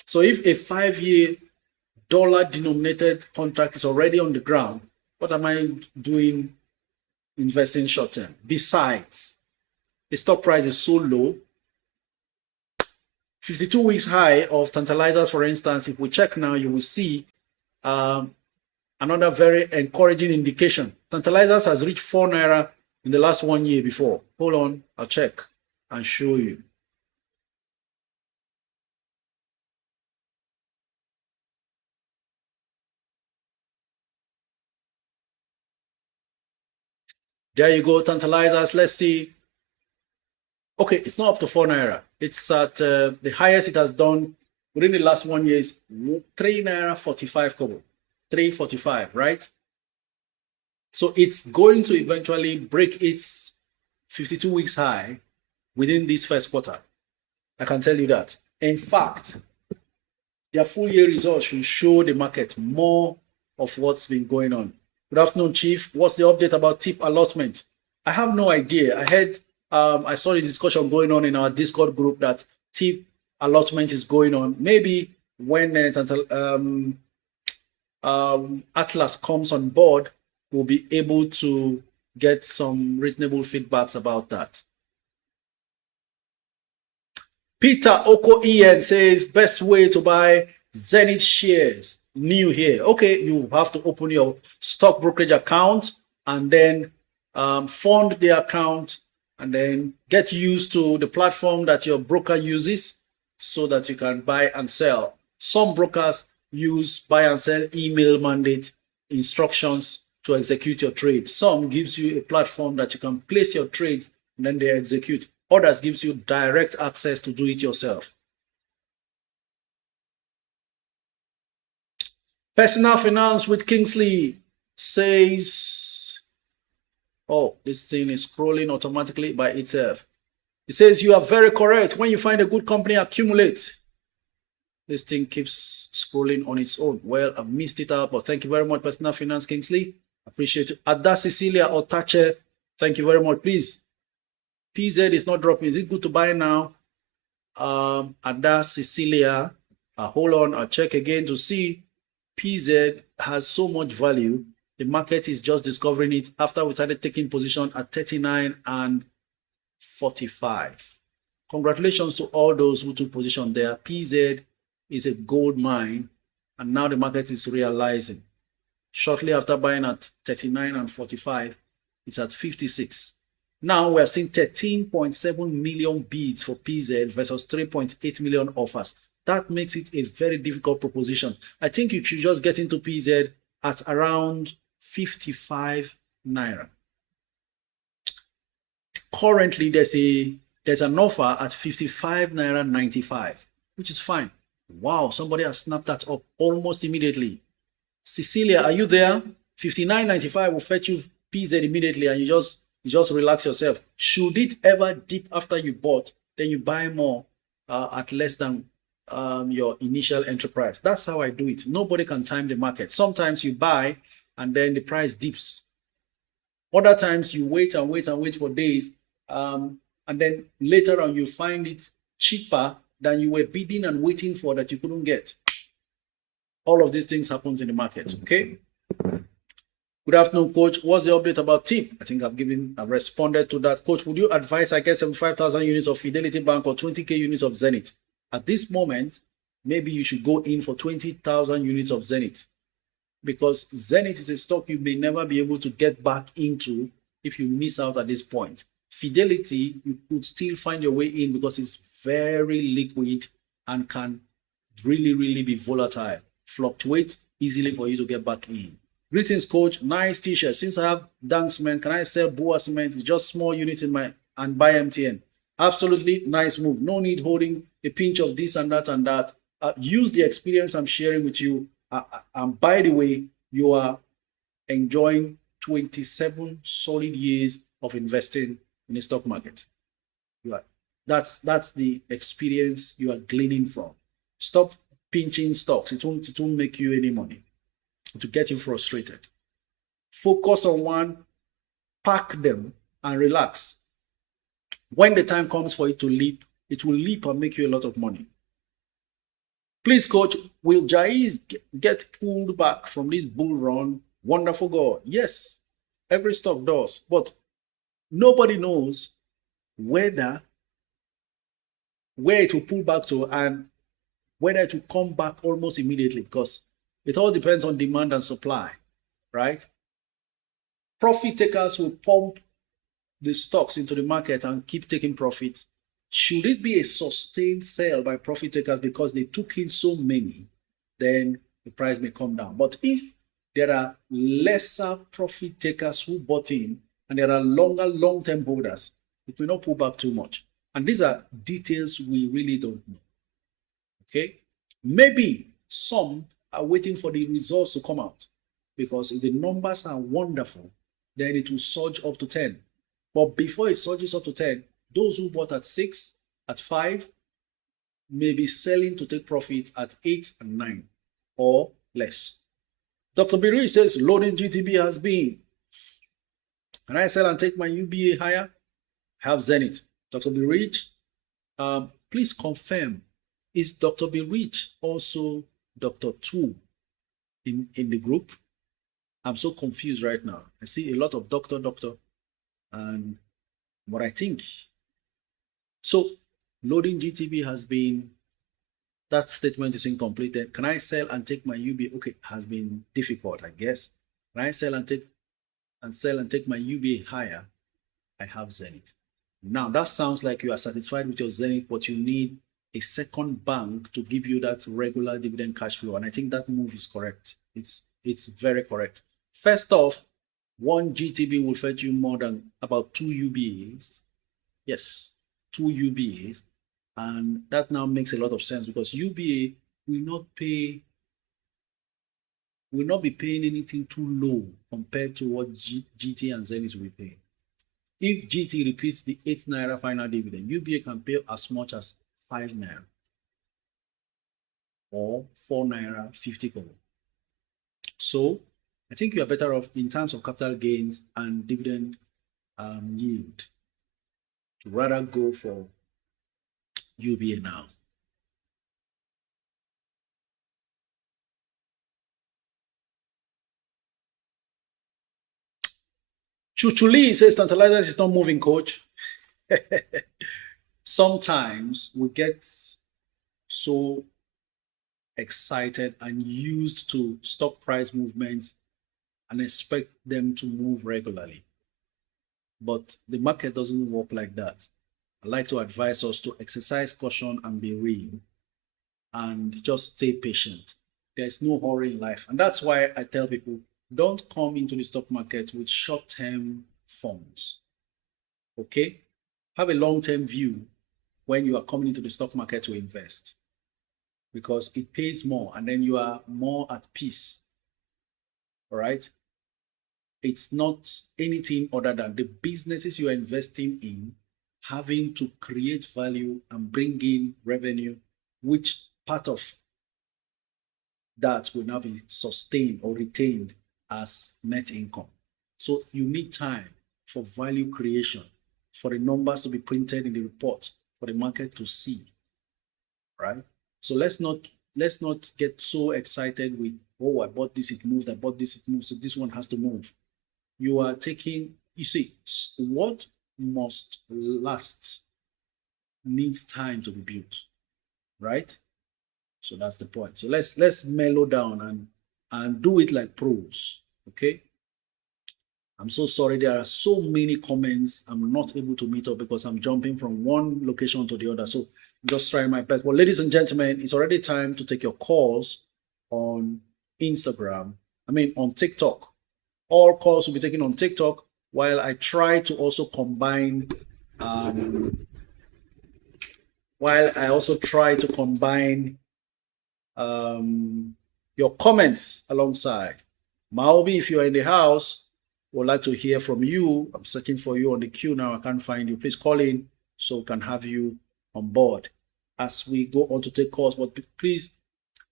So if a 5-year dollar denominated contract is already on the ground, what am I doing investing short term? Besides, the stock price is so low. 52 weeks high of tantalizers, for instance, if we check now, you will see another very encouraging indication. Tantalizers has reached 4 Naira in the last 1 year before. Hold on, I'll check and show you. There you go, tantalizers. Let's see. Okay, it's not up to 4 Naira. It's at the highest it has done within the last 1 year is 3 Naira 45 kobo. 3.45, right? So it's going to eventually break its 52 weeks high within this first quarter. I can tell you that. In fact, their full year results should show the market more of what's been going on. Good afternoon, Chief. What's the update about tip allotment? I have no idea. I heard, I saw the discussion going on in our Discord group that tip allotment is going on. Maybe when Atlas comes on board, we'll be able to get some reasonable feedbacks about that. Peter Oko Ian says, best way to buy Zenith shares, new here. Okay, you have to open your stock brokerage account and then fund the account and then get used to the platform that your broker uses so that you can buy and sell. Some brokers use buy and sell email mandate instructions to execute your trade. Some gives you a platform that you can place your trades and then they execute. Others gives you direct access to do it yourself. Personal finance with Kingsley says, oh, this thing is scrolling automatically by itself. It says, you are very correct. When you find a good company, accumulate. This thing keeps scrolling on its own. Well, I've missed it out, but thank you very much, Personal Finance Kingsley. Appreciate it. Ada Cecilia Otache Thank you very much. Please, PZ is not dropping. Is it good to buy now? Ada Cecilia, hold on, I'll check again to see. PZ has so much value. The market is just discovering it after we started taking position at 39 and 45. Congratulations to all those who took position there. PZ is a gold mine, and now the market is realizing. Shortly after buying at 39 and 45, it's at 56. Now we're seeing 13.7 million bids for PZ versus 3.8 million offers. That makes it a very difficult proposition. I think you should just get into PZ at around 55 naira. Currently, there's an offer at 55 naira 95, which is fine. Wow, somebody has snapped that up almost immediately. Cecilia, are you there? 59.95 will fetch you PZ immediately, and you just relax yourself. Should it ever dip after you bought, then you buy more at less than your initial enterprise. That's how I do it. Nobody can time the market. Sometimes you buy and then the price dips. Other times you wait and wait and wait for days, and then later on you find it cheaper than you were bidding and waiting for that you couldn't get. All of these things happens in the market. Okay. Good afternoon, Coach. What's the update about TIP? I think I've responded to that. Coach, would you advise I get 75,000 units of Fidelity Bank or 20K units of Zenith? At this moment, maybe you should go in for 20,000 units of Zenith, because Zenith is a stock you may never be able to get back into if you miss out at this point. Fidelity, you could still find your way in because it's very liquid and can really, really be volatile, fluctuate easily for you to get back in. Greetings, Coach. Nice t-shirt. Since I have Dank Cement, can I sell Boa Cement? It's just small unit in my and buy MTN. Absolutely nice move. No need holding a pinch of this and that and that. Use the experience I'm sharing with you. And by the way, you are enjoying 27 solid years of investing in the stock market. That's the experience you are gleaning from. Stop pinching stocks. It won't make you any money. To get you frustrated. Focus on one, pack them, and relax. When the time comes for it to leap, it will leap and make you a lot of money. Please, Coach, will Jaiz get pulled back from this bull run? Wonderful God. Yes, every stock does, but nobody knows where it will pull back to and whether it will come back almost immediately, because it all depends on demand and supply, right? Profit takers will pump the stocks into the market and keep taking profits. Should it be a sustained sell by profit takers because they took in so many, then the price may come down. But if there are lesser profit takers who bought in and there are longer long-term holders, it may not pull back too much. And these are details we really don't know. Okay? Maybe some are waiting for the results to come out, because if the numbers are wonderful, then it will surge up to 10. But before it surges up to 10, those who bought at 6, at 5, may be selling to take profit at 8 and 9 or less. Dr. Biri says loading GTB has been. Can I sell and take my UBA higher? Have Zenith. Dr. Biri, please confirm, is Dr. Biri also Dr. 2 in the group? I'm so confused right now. I see a lot of doctor, and what I think. So loading GTB has been, that statement is incomplete. Then can I sell and take my UBA? Okay, has been difficult, I guess. Can I sell and take my UBA higher? I have Zenith. Now that sounds like you are satisfied with your Zenith, but you need a second bank to give you that regular dividend cash flow. And I think that move is correct. It's very correct. First off, one GTB will fetch you more than about 2 UBAs. Yes, 2 UBAs. And that now makes a lot of sense, because UBA will not be paying anything too low compared to what GT and Zenith will pay. If GT repeats the 8 naira final dividend, UBA can pay as much as 5 naira or 4 naira 50 kobo. So I think you are better off in terms of capital gains and dividend yield. To rather go for UBA now. Chuchuli says tantalizers is not moving, coach. Sometimes we get so excited and used to stock price movements and expect them to move regularly. But the market doesn't work like that. I like to advise us to exercise caution and be real and just stay patient. There's no hurry in life. And that's why I tell people, don't come into the stock market with short-term funds. Okay? Have a long-term view when you are coming into the stock market to invest, because it pays more and then you are more at peace. All right? It's not anything other than the businesses you are investing in having to create value and bring in revenue, which part of that will now be sustained or retained as net income. So you need time for value creation, for the numbers to be printed in the report, for the market to see, right? So let's not get so excited with, oh, I bought this, it moved, I bought this, it moved, so this one has to move. You are taking, you see, what must last needs time to be built, right? So that's the point. So let's mellow down and do it like pros, okay? I'm so sorry. There are so many comments. I'm not able to meet up because I'm jumping from one location to the other. So I'm just trying my best. Well, ladies and gentlemen, it's already time to take your calls on Instagram. On TikTok. All calls will be taken on TikTok, while I try to also combine your comments alongside. Maobi, if you're in the house, would like to hear from you. I'm searching for you on the queue now. I can't find you. Please call in so we can have you on board as we go on to take calls. But please,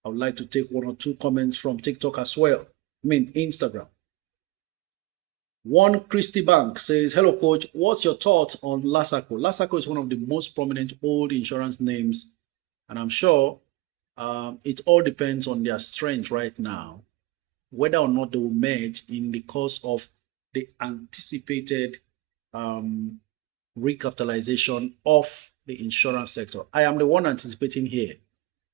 I would like to take one or two comments from TikTok as well. Instagram. One Christy Bank says, hello, coach. What's your thoughts on Lasaco? Lasaco is one of the most prominent old insurance names, and I'm sure it all depends on their strength right now, whether or not they will merge in the course of the anticipated recapitalization of the insurance sector. I am the one anticipating here.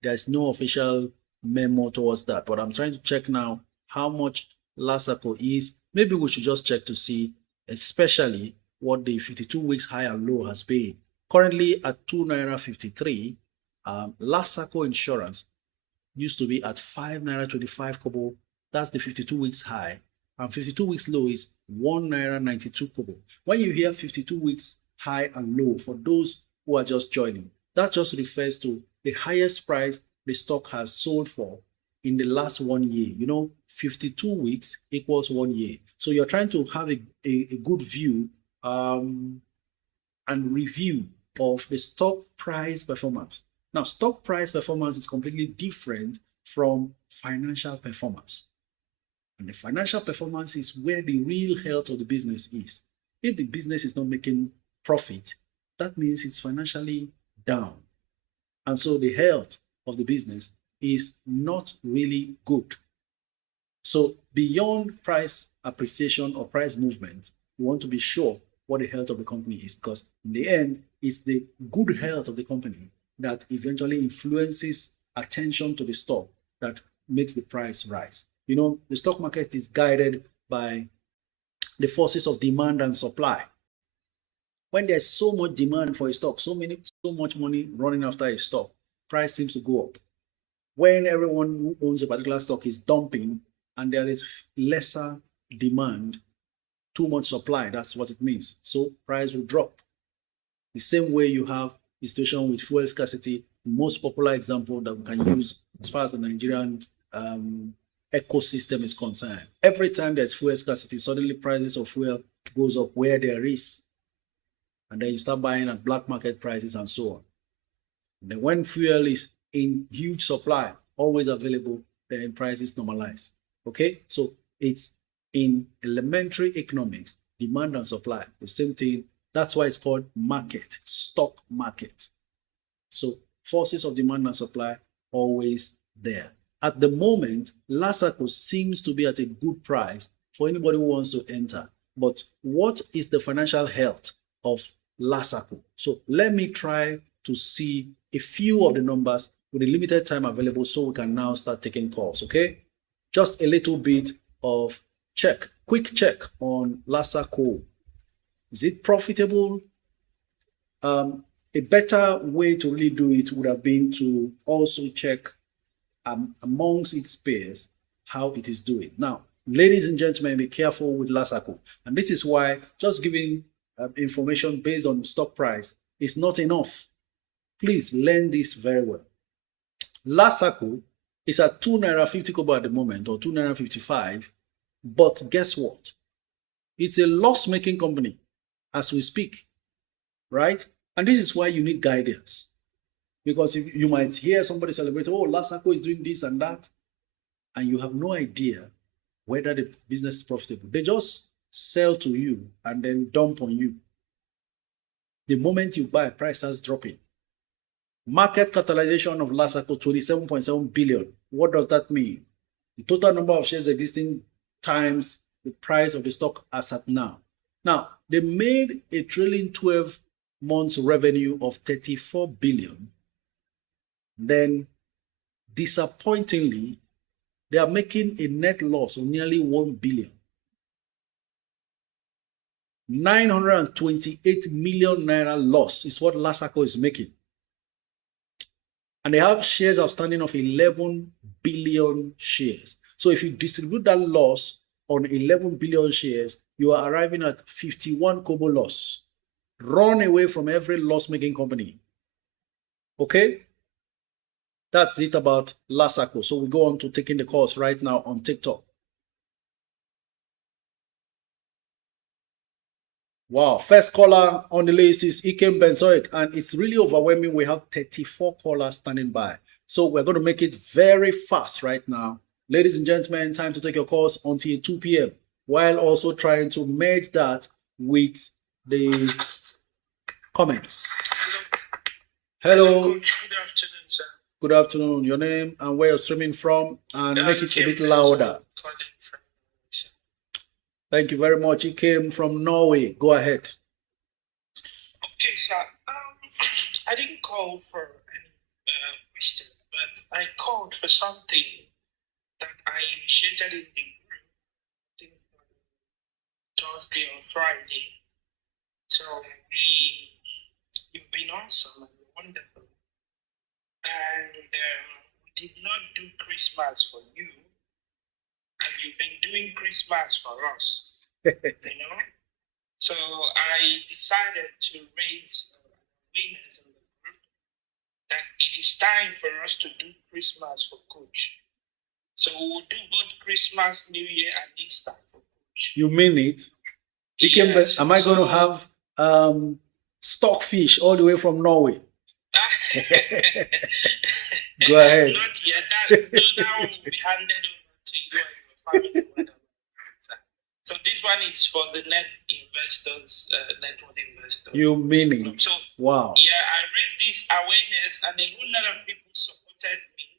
There's no official memo towards that, but I'm trying to check now how much Lasaco is. Maybe we should just check to see, especially what the 52 weeks high and low has been. Currently at 2.53 naira, Lasaco insurance used to be at 5.25 naira. That's the 52 weeks high, and 52 weeks low is 1.92 naira. When you hear 52 weeks high and low, for those who are just joining, that just refers to the highest price the stock has sold for in the last 1 year. 52 weeks equals 1 year. So you're trying to have a good view and review of the stock price performance. Now, stock price performance is completely different from financial performance. And the financial performance is where the real health of the business is. If the business is not making profit, that means it's financially down. And so the health of the business is not really good. So beyond price appreciation or price movement, we want to be sure what the health of the company is, because in the end, it's the good health of the company that eventually influences attention to the stock that makes the price rise. The stock market is guided by the forces of demand and supply. When there's so much demand for a stock, so much money running after a stock, price seems to go up. When everyone who owns a particular stock is dumping and there is lesser demand, too much supply, that's what it means. So price will drop. The same way you have the situation with fuel scarcity, the most popular example that we can use as far as the Nigerian ecosystem is concerned. Every time there's fuel scarcity, suddenly prices of fuel goes up where there is. And then you start buying at black market prices and so on. And then when fuel is in huge supply, always available, then prices normalize. Okay? So it's in elementary economics, Demand and supply, the same thing. That's why it's called market, stock market. So forces of demand and supply always there. At the moment, Lasaco seems to be at a good price for anybody who wants to enter. But what is the financial health of Lasaco? So let me try to see a few of the numbers with a limited time available so we can now start taking calls, okay? Just a little bit of check, quick check on Lasaco. Is it profitable? A better way to really do it would have been to also check amongst its peers how it is doing. Now, ladies and gentlemen, be careful with Lasaco. And this is why just giving information based on the stock price is not enough. Please learn this very well. Lasaco is at 2 naira 50 kobo at the moment, or 2 naira 55. But guess what? It's a loss-making company as we speak, right? And this is why you need guidance. Because if you might hear somebody celebrate, oh, Lasaco is doing this and that, and you have no idea whether the business is profitable. They just sell to you and then dump on you. The moment you buy, price starts dropping. Market capitalization of Lasaco, 27.7 billion. What does that mean? The total number of shares existing times the price of the stock as at now. Now, they made a trailing 12 months revenue of 34 billion. Then, disappointingly, they are making a net loss of nearly 1 billion. 928 million naira loss is what Lasaco is making. And they have shares outstanding of 11 billion shares. So if you distribute that loss on 11 billion shares, you are arriving at 51 kobo loss. Run away from every loss-making company. Okay? That's it about Lasaco. So we go on to taking the course right now on TikTok. Wow, first caller on the list is Ikem Benzoic, and it's really overwhelming. We have 34 callers standing by. So we're going to make it very fast right now. Ladies and gentlemen, time to take your calls until 2 p.m. while also trying to merge that with the comments. Hello. Good afternoon, sir. Good afternoon. Your name and where you're streaming from, and make it a bit louder. Thank you very much. He came from Norway. Go ahead. Okay, sir. I didn't call for any questions, but I called for something that I initiated in the group, I think on Thursday or Friday. So you've been awesome and wonderful. And we did not do Christmas for you. And you've been doing Christmas for us, you know? So I decided to raise awareness in the group that it is time for us to do Christmas for Coach. So we'll do both Christmas, New Year, and Easter for Coach. You mean it? Yes. Am I going to have stockfish all the way from Norway? Go ahead. Not yet. So now will be handed over to you and your family. So this one is for the net investors, network investors. You mean it? So wow. Yeah, I raised this awareness, and a whole lot of people supported me.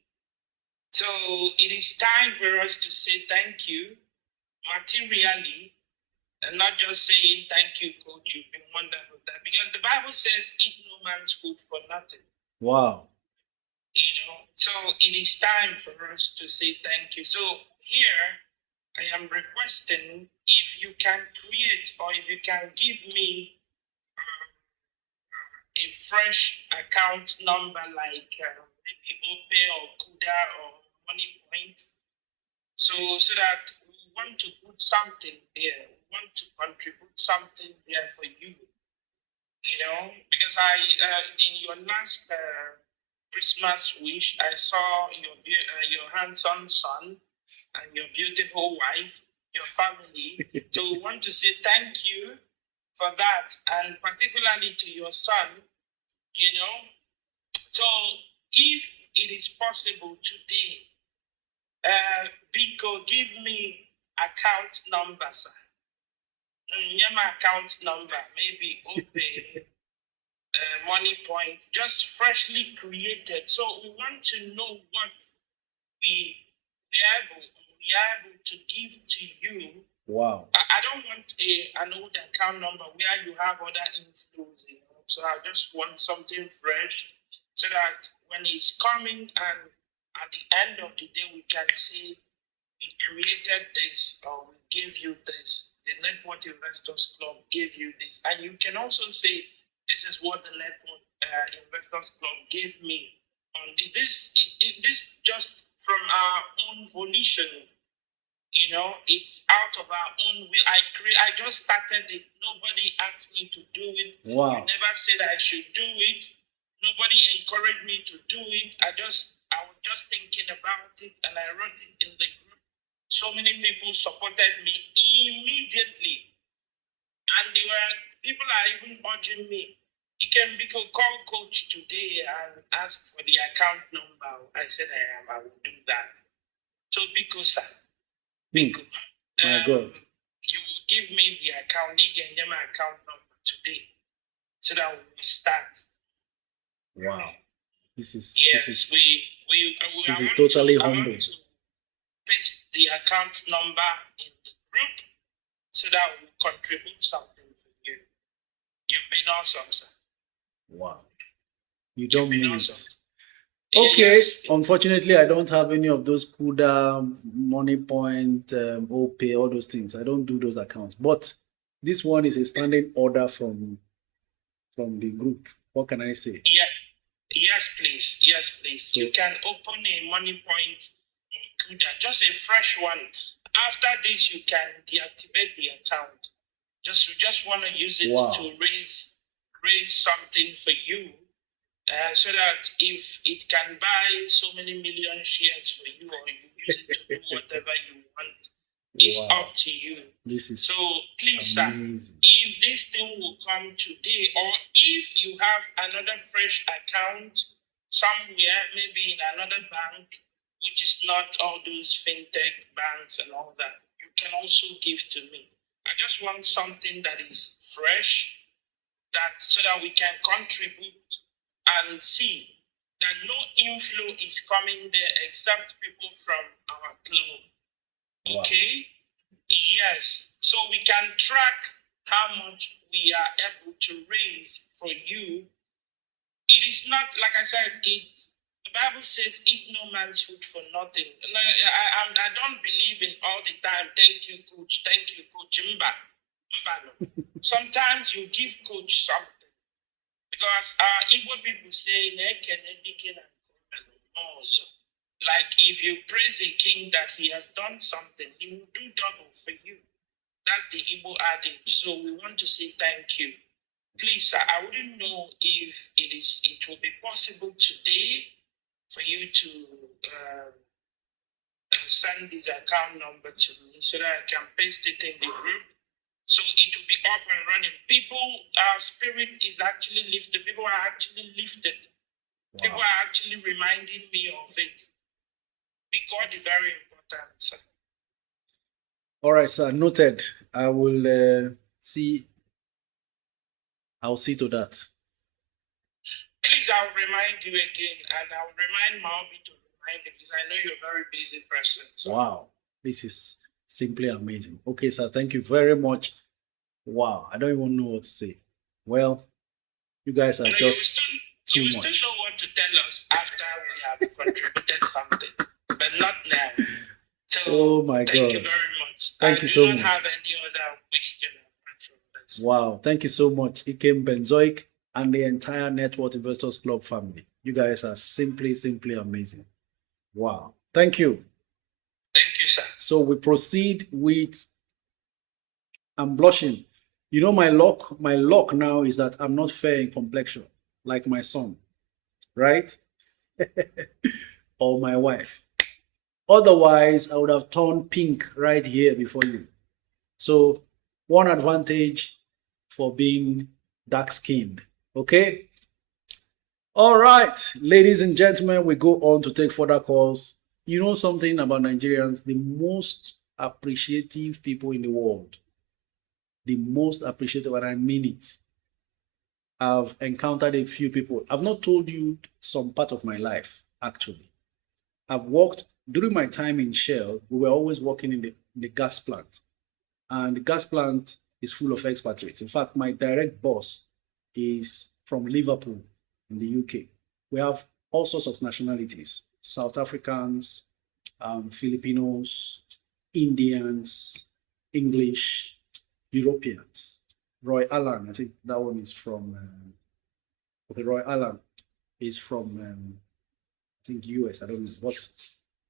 So it is time for us to say thank you materially, and not just saying thank you, Coach. You've been wonderful. Because the Bible says, "Eat no man's food for nothing." Wow. You know, so it is time for us to say thank you. So here, I am requesting if you can create or if you can give me a fresh account number like maybe OPE or KUDA or MoneyPoint, so that we want to put something there. We want to contribute something there for you. You know, because in your last Christmas wish, I saw your handsome son and your beautiful wife, your family. So we want to say thank you for that, and particularly to your son, you know. So if it is possible today, Biko, give me account number, sir. Nyama account number, maybe OPay, money point, just freshly created. So we want to know what we are able to give to you. Wow. I don't want an old account number where you have other inflows, So I just want something fresh so that when it's coming and at the end of the day we can say we created this or we gave you this. The Network Investors Club gave you this. And you can also say this is what the Network Investors Club gave me. This just from our own volition. It's out of our own will. I just started it. Nobody asked me to do it. Wow. Never said I should do it. Nobody encouraged me to do it. I was just thinking about it and I wrote it in the group. So many people supported me immediately. And people are even urging me. You can call coach today and ask for the account number. I said I will do that. So because sir. My God. You will give me the account, my account number today, so that we will start. Wow, this is I totally humble. want to paste the account number in the group so that we will contribute something for you. You've been awesome, sir. Wow, you don't mean awesome. it. Okay, yes. Unfortunately, I don't have any of those CUDA, Money Point, OPay, all those things. I don't do those accounts. But this one is a standing order from the group. What can I say? Yeah. Yes, please. Yes, please. So, you can open a Money Point CUDA, just a fresh one. After this, you can deactivate the account. We just want to use it to raise something for you. So that if it can buy so many million shares for you, or you use it to do whatever you want, it's up to you. So please, sir, if this thing will come today, or if you have another fresh account somewhere, maybe in another bank, which is not all those fintech banks and all that, you can also give to me. I just want something that is fresh, so that we can contribute and see that no inflow is coming there except people from our club. Okay? Yes. So we can track how much we are able to raise for you. It is not, like I said, the Bible says, eat no man's food for nothing. I don't believe in all the time, thank you, coach, Mba. Sometimes you give coach something. Because Igbo people say, like if you praise a king that he has done something, he will do double for you. That's the Igbo adage. So we want to say thank you. Please, sir, I wouldn't know if it will be possible today for you to send this account number to me so that I can paste it in the group. So it will be up and running. Our spirit is actually lifted. People are actually lifted. Wow. People are actually reminding me of it. Because it's very important, sir. All right, sir. Noted. I will see. I'll see to that. Please, I'll remind you again, and I'll remind Maobi to remind you, because I know you're a very busy person. So. Wow. This is simply amazing. Okay, sir. Thank you very much. Wow. I don't even know what to say. Well, you guys are just too much. You still know what to tell us after we have contributed something, but not now. So, oh my God. Thank you very much. Thank you so much. I do not have any other question from this. Wow. Thank you so much, Ikem Benzoic and the entire Network Investors Club family. You guys are simply amazing. Wow. Thank you. Thank you, sir. So we proceed with, I'm blushing. You know, my luck now is that I'm not fair in complexion, like my son, right? Or my wife. Otherwise, I would have turned pink right here before you. So one advantage for being dark-skinned, okay? All right, ladies and gentlemen, we go on to take further calls. You know something about Nigerians, the most appreciative people in the world. the most appreciative, and I mean it. I've encountered a few people. I've not told you some part of my life, actually. I've worked during my time in Shell, we were always working in the gas plant. And the gas plant is full of expatriates. In fact, my direct boss is from Liverpool in the UK. We have all sorts of nationalities, South Africans, Filipinos, Indians, English, Europeans. Roy Allen, I think that one is from, okay, Roy Allen is from, I think US, I don't know what.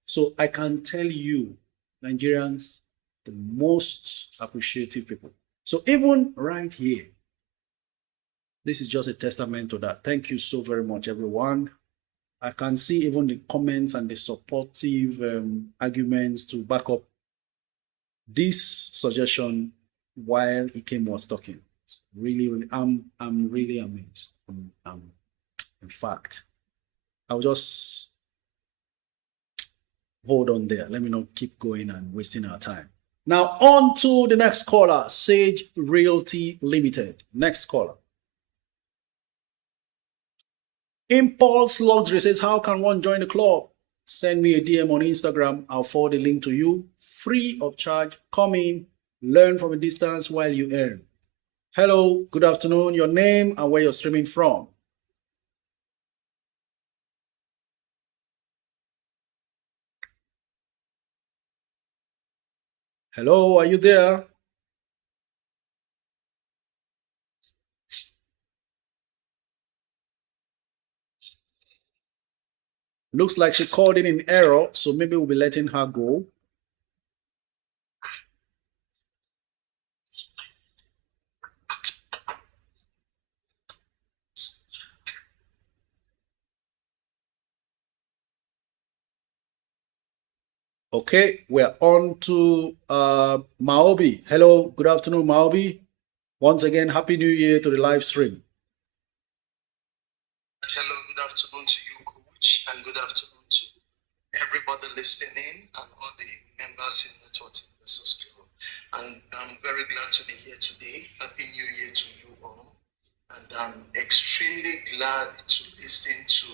So I can tell you, Nigerians, the most appreciative people. So even right here, this is just a testament to that. Thank you so very much, everyone. I can see even the comments and the supportive arguments to back up this suggestion while Ikem was talking. Really, really, I'm really amazed. In fact, I'll just hold on there. Let me not keep going and wasting our time. Now, on to the next caller, Sage Realty Limited. Next caller. Impulse Luxury says, how can one join the club? Send me a DM on Instagram. I'll forward the link to you. Free of charge. Come in, learn from a distance while you earn. Hello, good afternoon. Your name and where you're streaming from. Hello, are you there? Looks like she called in error, so maybe we'll be letting her go. Okay, we're on to Maobi. Hello, good afternoon, Maobi. Once again, Happy New Year to the live stream. Hello, good afternoon to you, Coach, and good afternoon to everybody listening and all the members in the Network Investors Club. And I'm very glad to be here today. Happy New Year to you all. And I'm extremely glad to listen to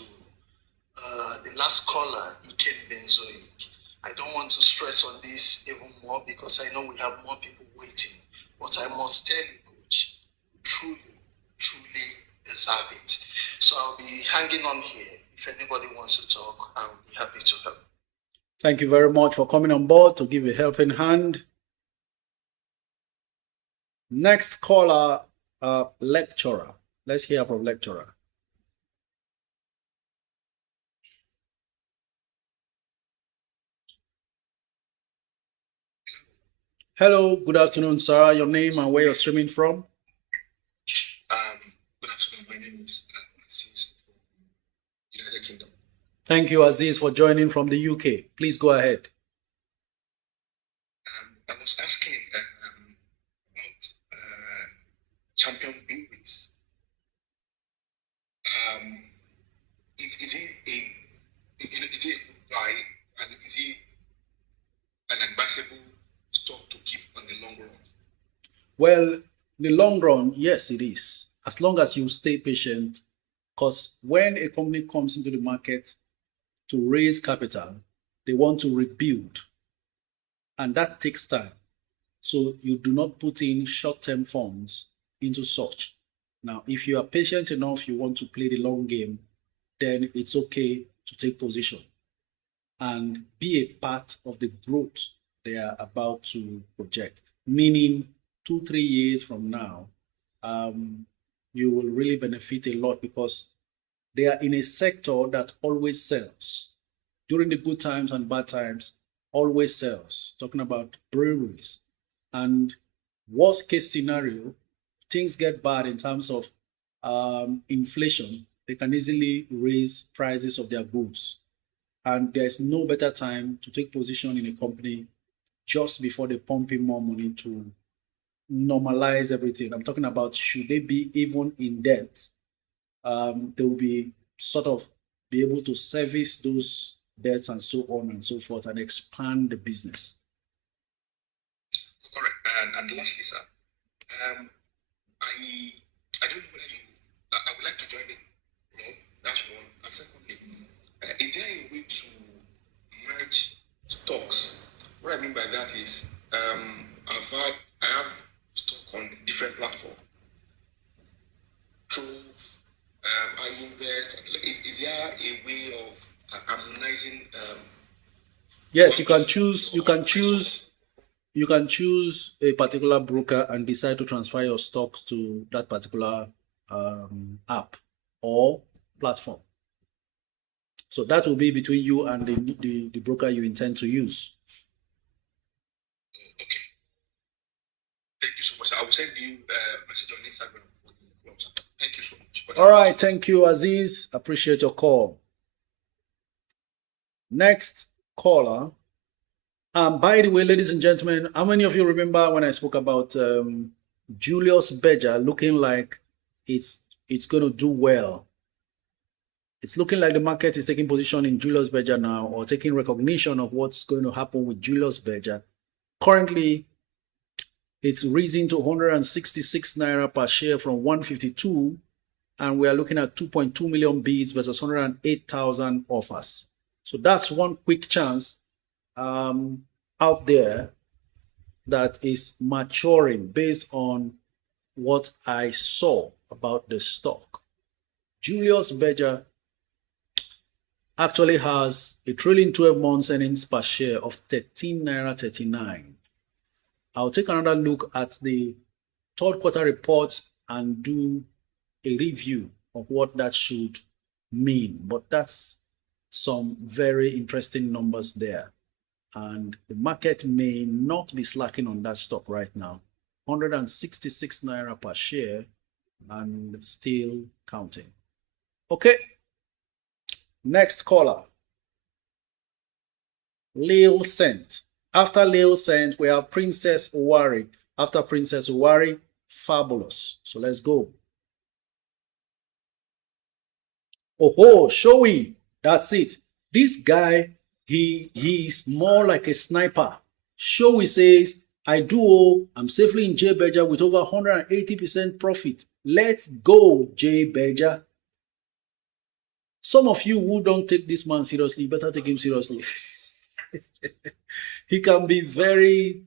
the last caller, Ikem Benzoic. I don't want to stress on this even more because I know we have more people waiting. But I must tell you, Coach, truly, truly deserve it. So I'll be hanging on here. If anybody wants to talk, I'll be happy to help. Thank you very much for coming on board to give a helping hand. Next caller, lecturer. Let's hear from lecturer. Hello, good afternoon, sir. Your name and where you're streaming from? Good afternoon. My name is Aziz from United Kingdom. Thank you, Aziz, for joining from the UK. Please go ahead. I was asking about champion breweries. Is it a good buy, and is it an advisable stock to keep on the long run? Well, the long run, yes, it is. As long as you stay patient, because when a company comes into the market to raise capital, they want to rebuild, and that takes time. So you do not put in short-term funds into such. Now, if you are patient enough, you want to play the long game, then it's okay to take position and be a part of the growth they are about to project. Meaning 2-3 years from now, you will really benefit a lot because they are in a sector that always sells. During the good times and bad times, always sells. Talking about breweries. And worst case scenario, things get bad in terms of inflation, they can easily raise prices of their goods. And there's no better time to take position in a company just before they pump in more money to normalize everything. I'm talking about, should they be even in debt, they will be sort of be able to service those debts and so on and so forth and expand the business. Correct. And lastly, sir, I don't know whether I would like to join it. You know, that's one. And secondly, is there a way to merge stocks? What I mean by that is, I have stock on different platforms. Trove, I invest. Is there a way of harmonizing? Yes, you can choose. You can choose a particular broker and decide to transfer your stocks to that particular app or platform. So that will be between you and the broker you intend to use. Okay. Thank you so much. I will send you a message on Instagram for the WhatsApp. Thank you so much. All right. Thank you, Aziz. Appreciate your call. Next caller. By the way, ladies and gentlemen, how many of you remember when I spoke about Julius Berger looking like it's going to do well? It's looking like the market is taking position in Julius Berger now, or taking recognition of what's going to happen with Julius Berger. Currently, it's risen to 166 naira per share from 152, and we are looking at 2.2 million bids versus 108,000 offers. So that's one quick chance out there that is maturing based on what I saw about the stock. Julius Berger actually has a trailing 12 months earnings per share of 13 naira 39. I'll take another look at the third quarter reports and do a review of what that should mean. But that's some very interesting numbers there. And the market may not be slacking on that stock right now. 166 naira per share and still counting. Okay. Next caller. Lil Sent. After Lil Sent, we have Princess Owari. After Princess Owari, Fabulous. So let's go. Oh, Showy. That's it. This guy, he is more like a sniper. Showy says, I'm safely in J Berger with over 180% profit. Let's go, J Berger. Some of you who don't take this man seriously, better take him seriously. He can be very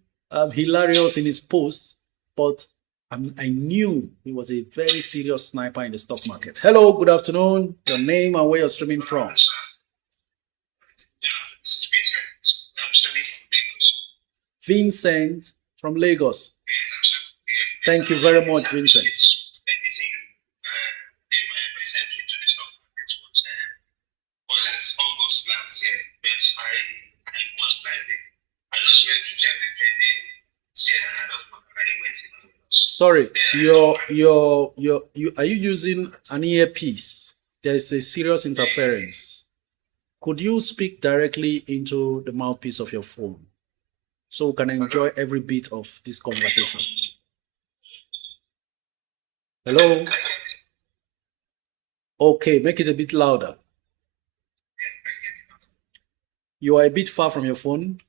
hilarious in his posts, but I knew he was a very serious sniper in the stock market. Hello, good afternoon. Your name and where you're streaming from? Vincent from Lagos. Thank you very much, Vincent. August last year, but I was blinded. I just went to check the pending share and I went in. Sorry, are you using an earpiece? There's a serious interference. Could you speak directly into the mouthpiece of your phone so we can enjoy every bit of this conversation? Hello? Okay, make it a bit louder. You are a bit far from your phone.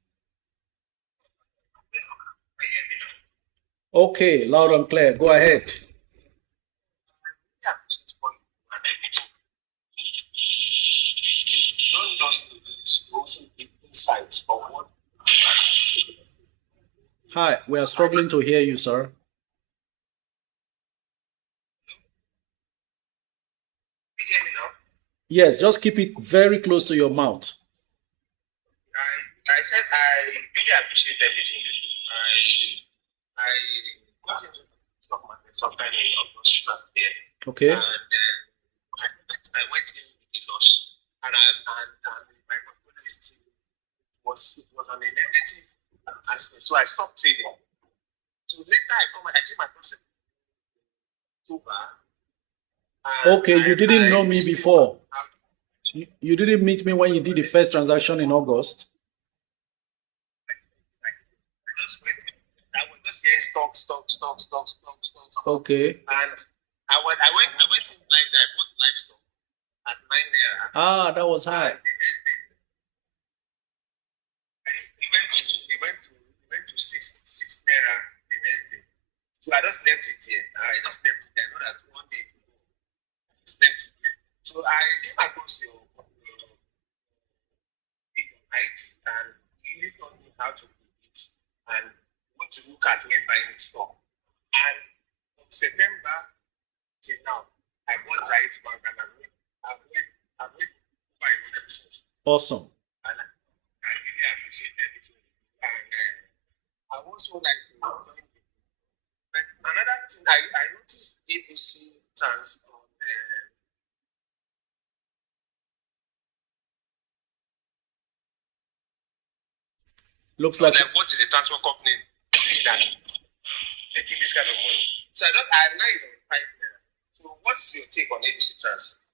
Okay, loud and clear. Go ahead. Hi, we are struggling to hear you, sir. Yes, just keep it very close to your mouth. I said I really appreciate everything you do. I got into the stock market sometime in August last year. Okay. And I went in with a loss. And my portfolio it was on a negative aspect. So I stopped trading. So later I came across a October. Okay, you didn't know me before. You didn't meet me when you did the first transaction in August. I was just hearing stock. Okay. And I went in blind. I bought livestock at 9 naira. Ah, that was high. And the next day, we went to 6 naira the next day. So I just left it here. I just left it there. I know that one day it will go. I just left it here. So I came across your page on IG, and you really taught me how to do it and what to look at when buying the stock. And from September till now, I bought Giant Bank and I've made over 100%. Awesome. And I really appreciate everything. And I also like to join the. But another thing, I noticed ABC trans on Looks like what is a transport company doing that, making this kind of money? So I now is on 5 naira. So what's your take on ABC trans?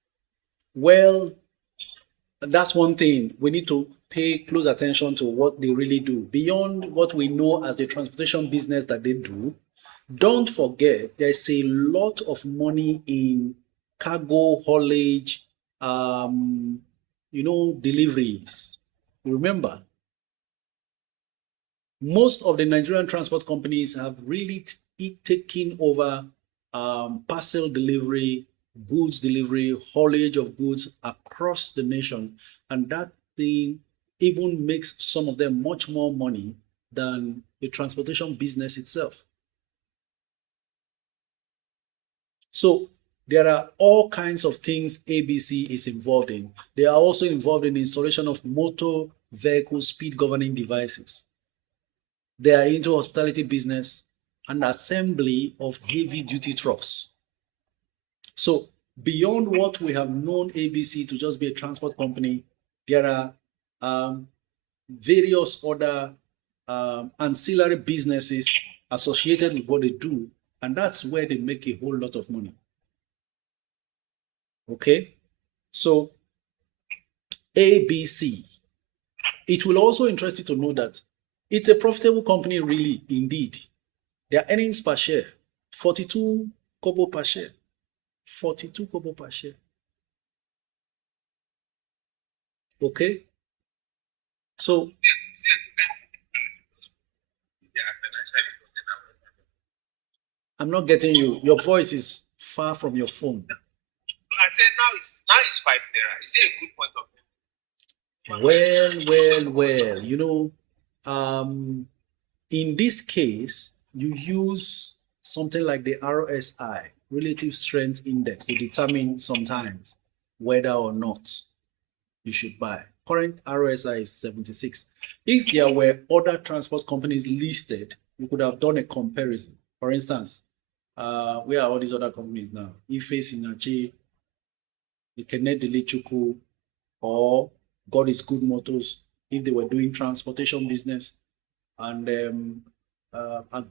well, that's one thing. We need to pay close attention to what they really do. Beyond what we know as the transportation business that they do, don't forget there's a lot of money in cargo haulage, deliveries. Remember, most of the Nigerian transport companies have really taken over parcel delivery, goods delivery, haulage of goods across the nation. And that thing even makes some of them much more money than the transportation business itself. So there are all kinds of things ABC is involved in. They are also involved in the installation of motor vehicle speed governing devices. They are into hospitality business and assembly of heavy duty trucks. So beyond what we have known ABC to just be a transport company, there are various other ancillary businesses associated with what they do, and that's where they make a whole lot of money. Okay, so ABC. It will also interest you to know that it's a profitable company, really, indeed. Their earnings per share, 42 kobo per share. 42 kobo per share. Okay, so I'm not getting you. Your voice is far from your phone. I said now it's 5 naira. Is it a good point of view? Well, in this case, you use something like the RSI, Relative Strength Index, to determine sometimes whether or not you should buy. Current RSI is 76. If there were other transport companies listed, you could have done a comparison. For instance, where are all these other companies now? Ife Sinachi, Ikenedele Chukwu, or God is Good Motors, if they were doing transportation business, and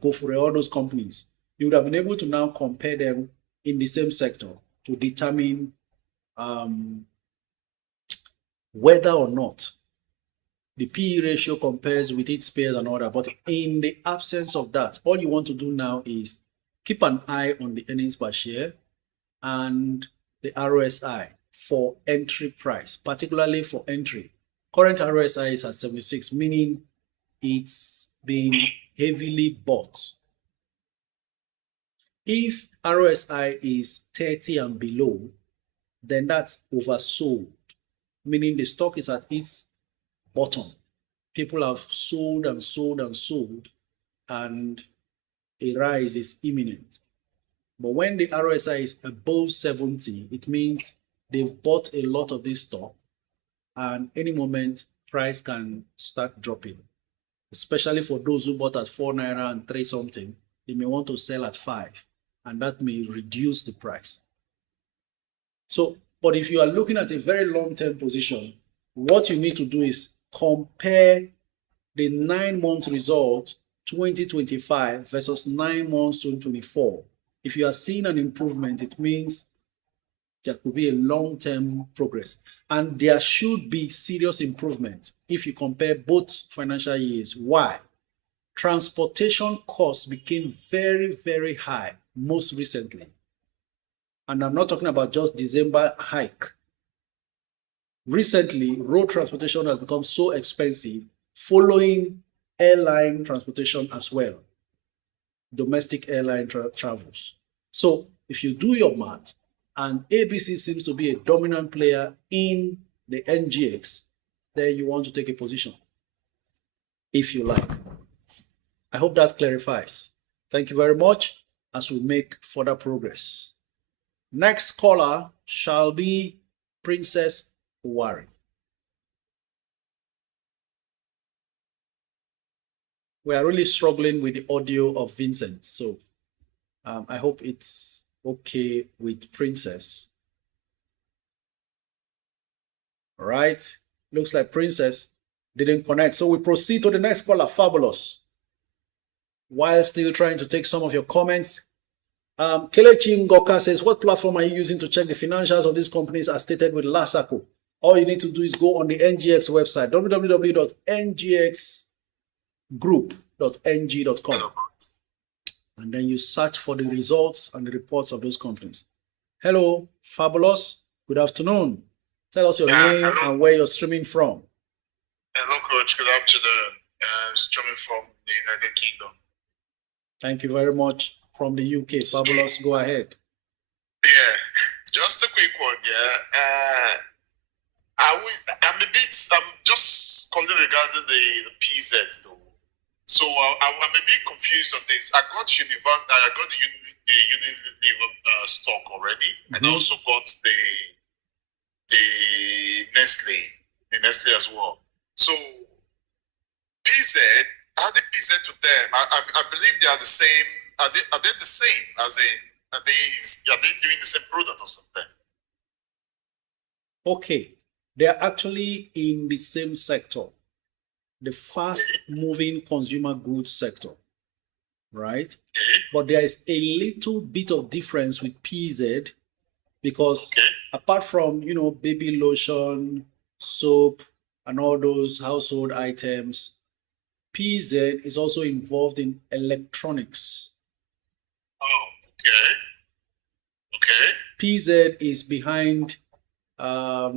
go for all those companies, you would have been able to now compare them in the same sector to determine whether or not the PE ratio compares with its peers and all that. But in the absence of that, all you want to do now is keep an eye on the earnings per share and the RSI for entry price, particularly for entry. Current RSI is at 76, meaning it's been heavily bought. If RSI is 30 and below, then that's oversold, meaning the stock is at its bottom. People have sold and sold and sold, and a rise is imminent. But when the RSI is above 70, it means they've bought a lot of this stock, and any moment price can start dropping, especially for those who bought at 4 naira and 3 something. They may want to sell at 5, and that may reduce the price. So, but if you are looking at a very long-term position, what you need to do is compare the 9-month result 2025 versus 9 months 2024. If you are seeing an improvement, it means there could be a long-term progress, and there should be serious improvement if you compare both financial years. Why? Transportation costs became very, very high most recently. And I'm not talking about just December hike. Recently, road transportation has become so expensive, following airline transportation as well. domestic airline travels. So if you do your math, and ABC seems to be a dominant player in the NGX, then you want to take a position, if you like. I hope that clarifies. Thank you very much as we make further progress. Next caller shall be Princess Wari. We are really struggling with the audio of Vincent, so I hope it's okay with Princess. All right, looks like Princess didn't connect, so we proceed to the next caller, Fabulous. While still trying to take some of your comments, Kelechi Ngoka says, what platform are you using to check the financials of these companies as stated with Lasaco? All you need to do is go on the NGX website, www.ngxgroup.ng.com, and then you search for the results and the reports of those companies. Hello, Fabulous. Good afternoon. Tell us your name and where you're streaming from. Hello, Coach. Good afternoon. I'm streaming from the United Kingdom. Thank you very much. From the UK. Fabulous. Go ahead. Yeah, just a quick one. Yeah, I'm just calling regarding the PZ though. So I'm a bit confused on this. I got the Unilever stock already, and I also got the Nestle as well. So PZ, adding PZ to them, I believe they are the same. Are they the same? As in, are they doing the same product or something? Okay, they are actually in the same sector, the fast-moving consumer goods sector, right? Okay. But there is a little bit of difference with PZ because apart from, baby lotion, soap, and all those household items, PZ is also involved in electronics. Oh, okay. Okay. PZ is behind, I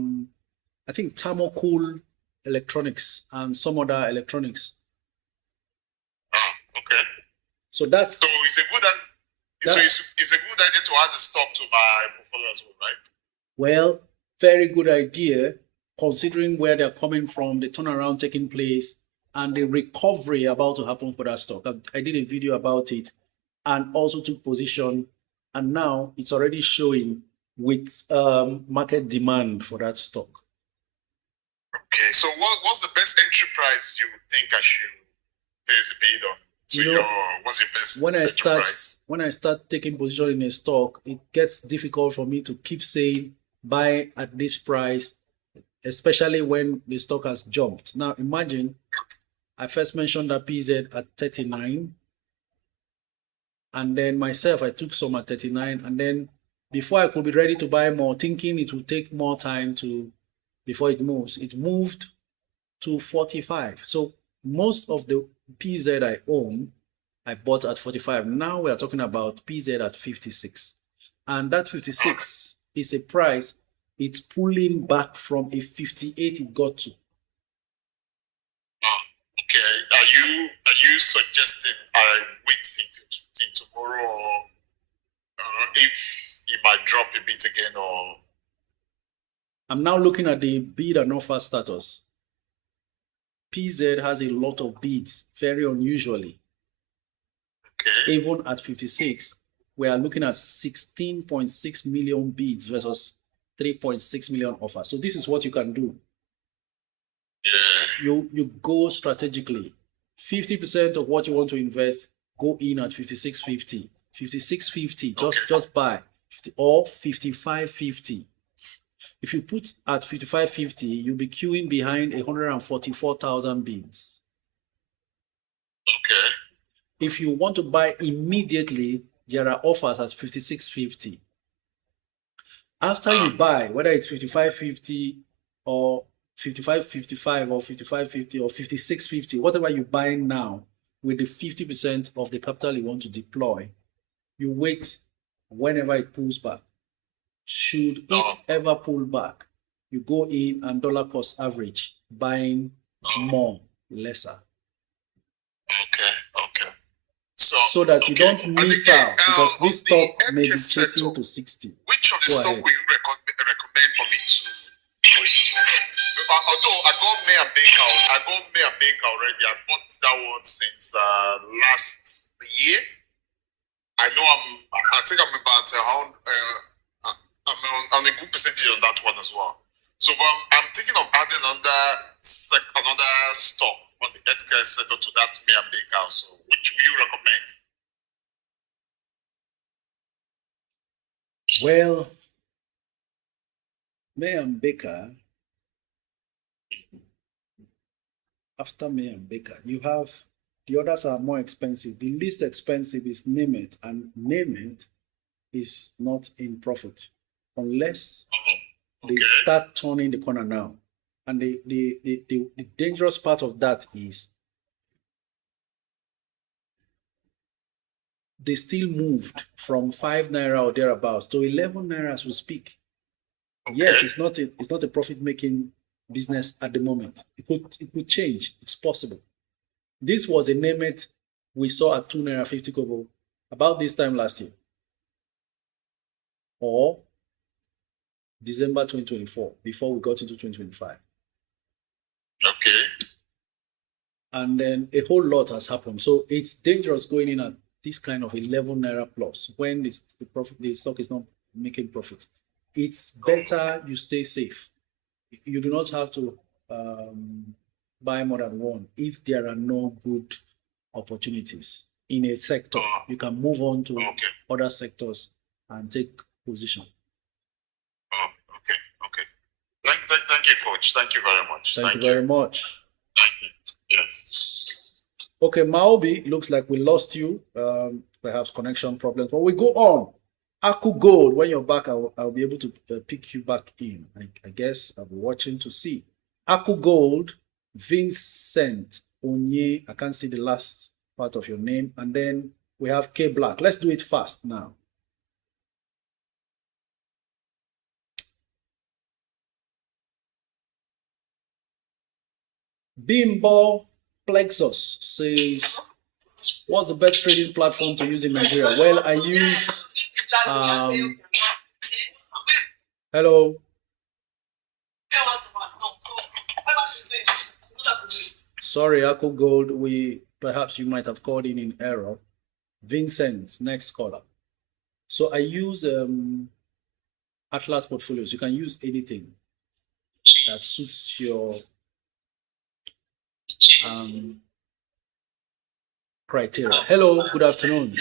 think, Thermocool Electronics and some other electronics. Oh, okay. So that's so it's a good idea to add the stock to my portfolio as well, right? Well, very good idea considering where they're coming from, the turnaround taking place, and the recovery about to happen for that stock. I did a video about it and also took position, and now it's already showing with market demand for that stock. Okay, so what's the best entry price you think I should place a bid on? What's your best entry price? When I start taking position in a stock, it gets difficult for me to keep saying buy at this price, especially when the stock has jumped. Now imagine I first mentioned that PZ at 39, and then myself I took some at 39, and then before I could be ready to buy more, thinking it would take more time before it moves, it moved to 45. So most of the PZ I own, I bought at 45. Now we are talking about PZ at 56, and that 56 is a price it's pulling back from a 58 it got to. Okay, are you suggesting I wait till tomorrow, or if it might drop a bit again, or? I'm now looking at the bid and offer status. PZ has a lot of bids, very unusually. Okay. Even at 56, we are looking at 16.6 million bids versus 3.6 million offers. So this is what you can do. Yeah. You go strategically. 50% of what you want to invest, go in at 56.50. 56.50, just buy. Or 55.50. If you put at 55.50, you'll be queuing behind 144,000 bids. Okay. If you want to buy immediately, there are offers at 56.50. After you buy, whether it's 55.50 or 55.55 or 55.50 or 56.50, whatever you buy now, with the 50% of the capital you want to deploy, you wait whenever it pulls back. Should it ever pull back, you go in and dollar cost average, buying more, lesser. Okay. so that you don't miss out, because this stock may be chasing setup, to 60. which of the Go stock ahead. will you recommend for me to go into? Although I got May and Baker already. I bought that one since last year. I know I think I'm about around I'm on a good percentage on that one as well. So I'm thinking of adding another stock on the healthcare sector to that May and Baker. So which will you recommend? Well, May and Baker, after May and Baker, you have the others are more expensive. The least expensive is Name It, and Name It is not in profit unless they start turning the corner now. And the dangerous part of that is they still moved from 5 naira or thereabouts to 11 naira as we speak. Yes, it's not a profit-making business at the moment. It could change. It's possible. This was a Name It we saw at 2 naira 50 kobo about this time last year, or December 2024, before we got into 2025. Okay. And then a whole lot has happened. So it's dangerous going in at this kind of 11 naira plus when the stock is not making profit. It's better you stay safe. You do not have to buy more than one if there are no good opportunities in a sector. You can move on to other sectors and take position. Okay. Thank you, Coach. Thank you very much. Thank you very much. Thank you. Yes. Okay, Maobi, looks like we lost you. Perhaps connection problems. But we go on. Aku Gold, when you're back, I'll be able to pick you back in. I guess I'll be watching to see. Aku Gold, Vincent Onye. I can't see the last part of your name. And then we have K Black. Let's do it fast now. Bimbo Plexus says, what's the best trading platform to use in Nigeria? Well, I use hello. Sorry, Aku Gold. Perhaps you might have called in error. Vincent, next caller. So I use Atlas portfolios. You can use anything that suits your criteria. Hello, good afternoon.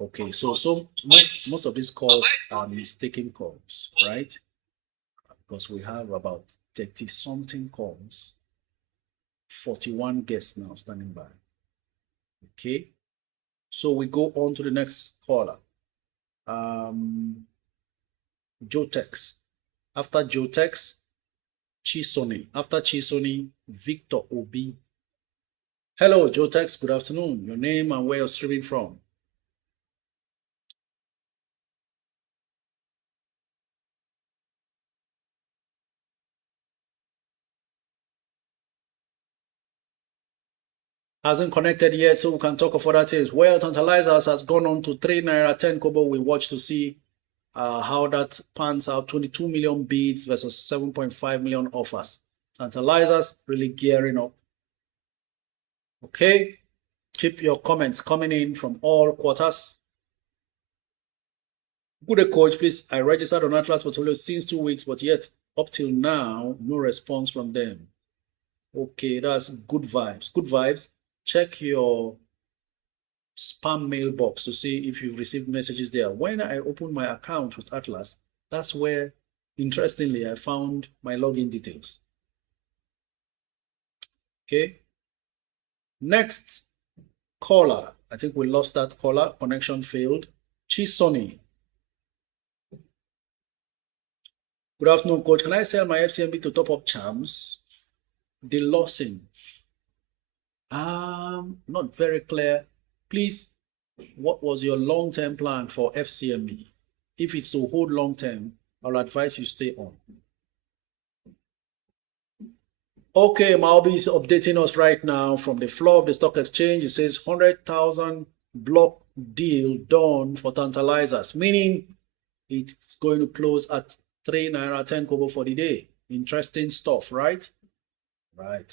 Okay, so most of these calls are mistaken calls, right? Because we have about 30-something calls, 41 guests now standing by. Okay, so we go on to the next caller. Jotex. After Jotex, Chisoni. After Chisoni, Victor Obi. Hello, Jotex. Good afternoon. Your name and where you're streaming from. Hasn't connected yet, so we can talk of other things. Well, Tantalizers has gone on to 3 naira 10 kobo. We watch to see how that pans out. 22 million bids versus 7.5 million offers. Tantalizers really gearing up. Okay, keep your comments coming in from all quarters. Good coach, please. I registered on Atlas portfolio since 2 weeks, but yet up till now, no response from them. Okay, that's good vibes. Good vibes. Check your spam mailbox to see if you've received messages there. When I opened my account with Atlas, that's where, interestingly, I found my login details. Okay. Next caller. I think we lost that caller. Connection failed. Chisoni. Good afternoon, coach. Can I sell my FCMB to top up charms? The losing. Not very clear. Please, what was your long-term plan for FCMB? If it's to hold long-term, I'll advise you stay on. Okay, Malby is updating us right now from the floor of the stock exchange. It says 100,000 block deal done for tantalizers, meaning it's going to close at 3 naira 10 kobo for the day. Interesting stuff, right? Right.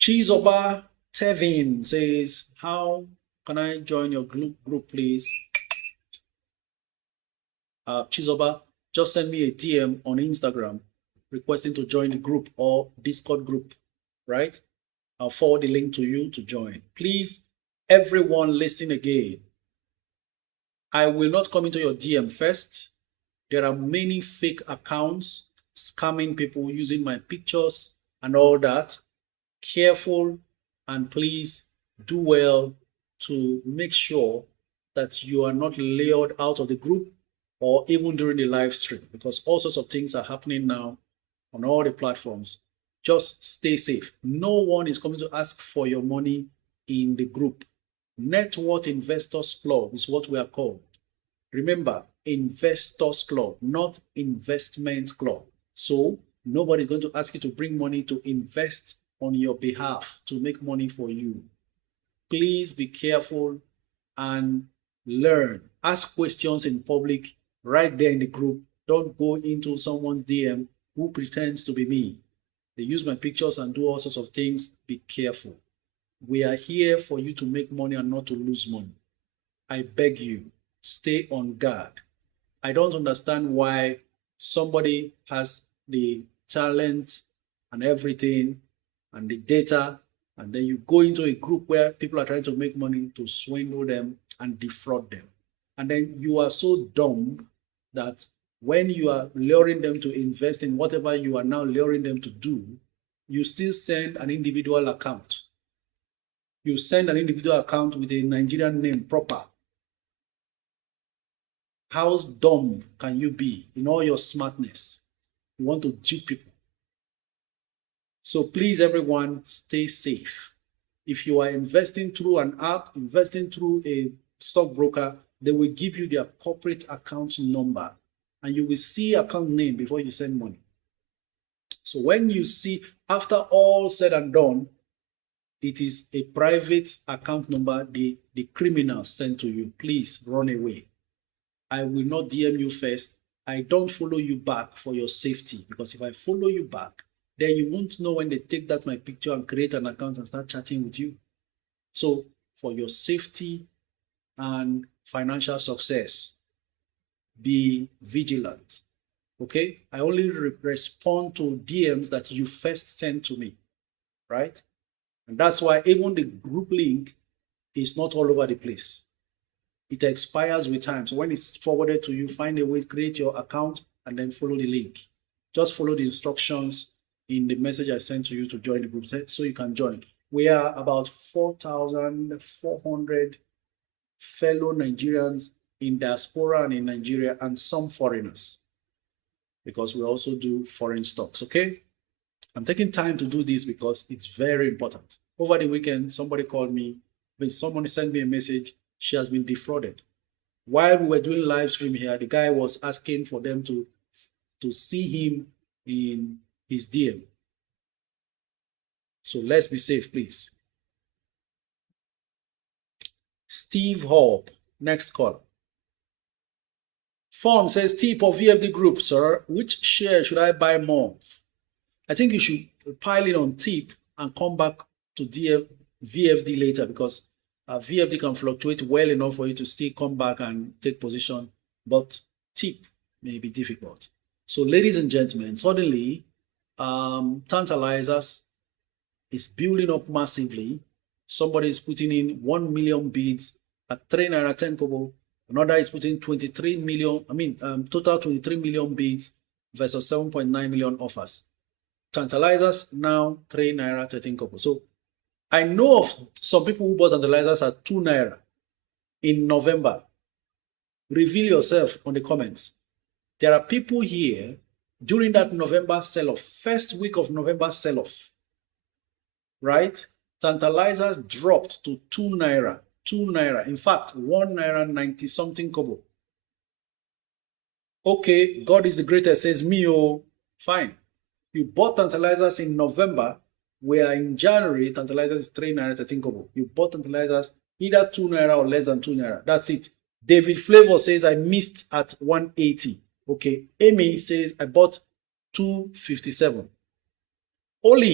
Chizoba Tevin says, how can I join your group, please? Chizoba, just send me a DM on Instagram requesting to join the group or Discord group, right? I'll forward the link to you to join. Please, everyone listen again. I will not come into your DM first. There are many fake accounts scamming people using my pictures and all that. Careful, and please do well to make sure that you are not lured out of the group or even during the live stream, because all sorts of things are happening now on all the platforms. Just stay safe. No one is coming to ask for your money in the group. Net Worth Investors Club is what we are called. Remember, Investors Club, not Investment Club. So nobody's going to ask you to bring money to invest on your behalf to make money for you. Please be careful and learn. Ask questions in public right there in the group. Don't go into someone's DM who pretends to be me. They use my pictures and do all sorts of things. Be careful. We are here for you to make money and not to lose money. I beg you, stay on guard. I don't understand why somebody has the talent and everything and the data, and then you go into a group where people are trying to make money to swindle them and defraud them. And then you are so dumb that when you are luring them to invest in whatever you are now luring them to do, you still send an individual account. You send an individual account with a Nigerian name proper. How dumb can you be in all your smartness? You want to dupe people. So please, everyone, stay safe. If you are investing through an app, investing through a stockbroker, they will give you their corporate account number and you will see account name before you send money. So when you see, after all said and done, it is a private account number the criminals sent to you. Please run away. I will not DM you first. I don't follow you back for your safety, because if I follow you back, then you won't know when they take that my picture and create an account and start chatting with you. So for your safety and financial success, be vigilant. Okay? I only respond to DMs that you first send to me, right? And that's why even the group link is not all over the place. It expires with time. So when it's forwarded to you, find a way to create your account and then follow the link. Just follow the instructions in the message I sent to you to join the group so you can join. We are about 4,400 fellow Nigerians in diaspora and in Nigeria, and some foreigners, because we also do foreign stocks, okay? I'm taking time to do this because it's very important. Over the weekend, somebody called me, somebody sent me a message, she has been defrauded. While we were doing live stream here, the guy was asking for them to see him in his DM. So let's be safe, please. Steve Hope, next call. Fawn says, tip of VFD group, sir. Which share should I buy more? I think you should pile it on tip and come back to VFD later, because VFD can fluctuate well enough for you to still come back and take position, but tip may be difficult. So ladies and gentlemen, suddenly tantalizers is building up massively. Somebody is putting in 1 million bids at 3 naira 10 kobo. Another is putting 23 million, total 23 million bids versus 7.9 million offers. Tantalizers now 3 naira 13 kobo. So I know of some people who bought tantalizers at 2 naira in November. Reveal yourself on the comments. There are people here during that November sell-off, first week of November sell-off, right? Tantalizers dropped to 2 naira. 2 naira. In fact, 1 naira 90 something kobo. Okay, God is the greatest, says me. Oh, fine. You bought tantalizers in November. We are in January. Tantalizers is 3 naira 13 kobo. You bought tantalizers either 2 naira or less than 2 naira. That's it. David Flavor says I missed at 180. Okay. Amy says I bought 257. Oli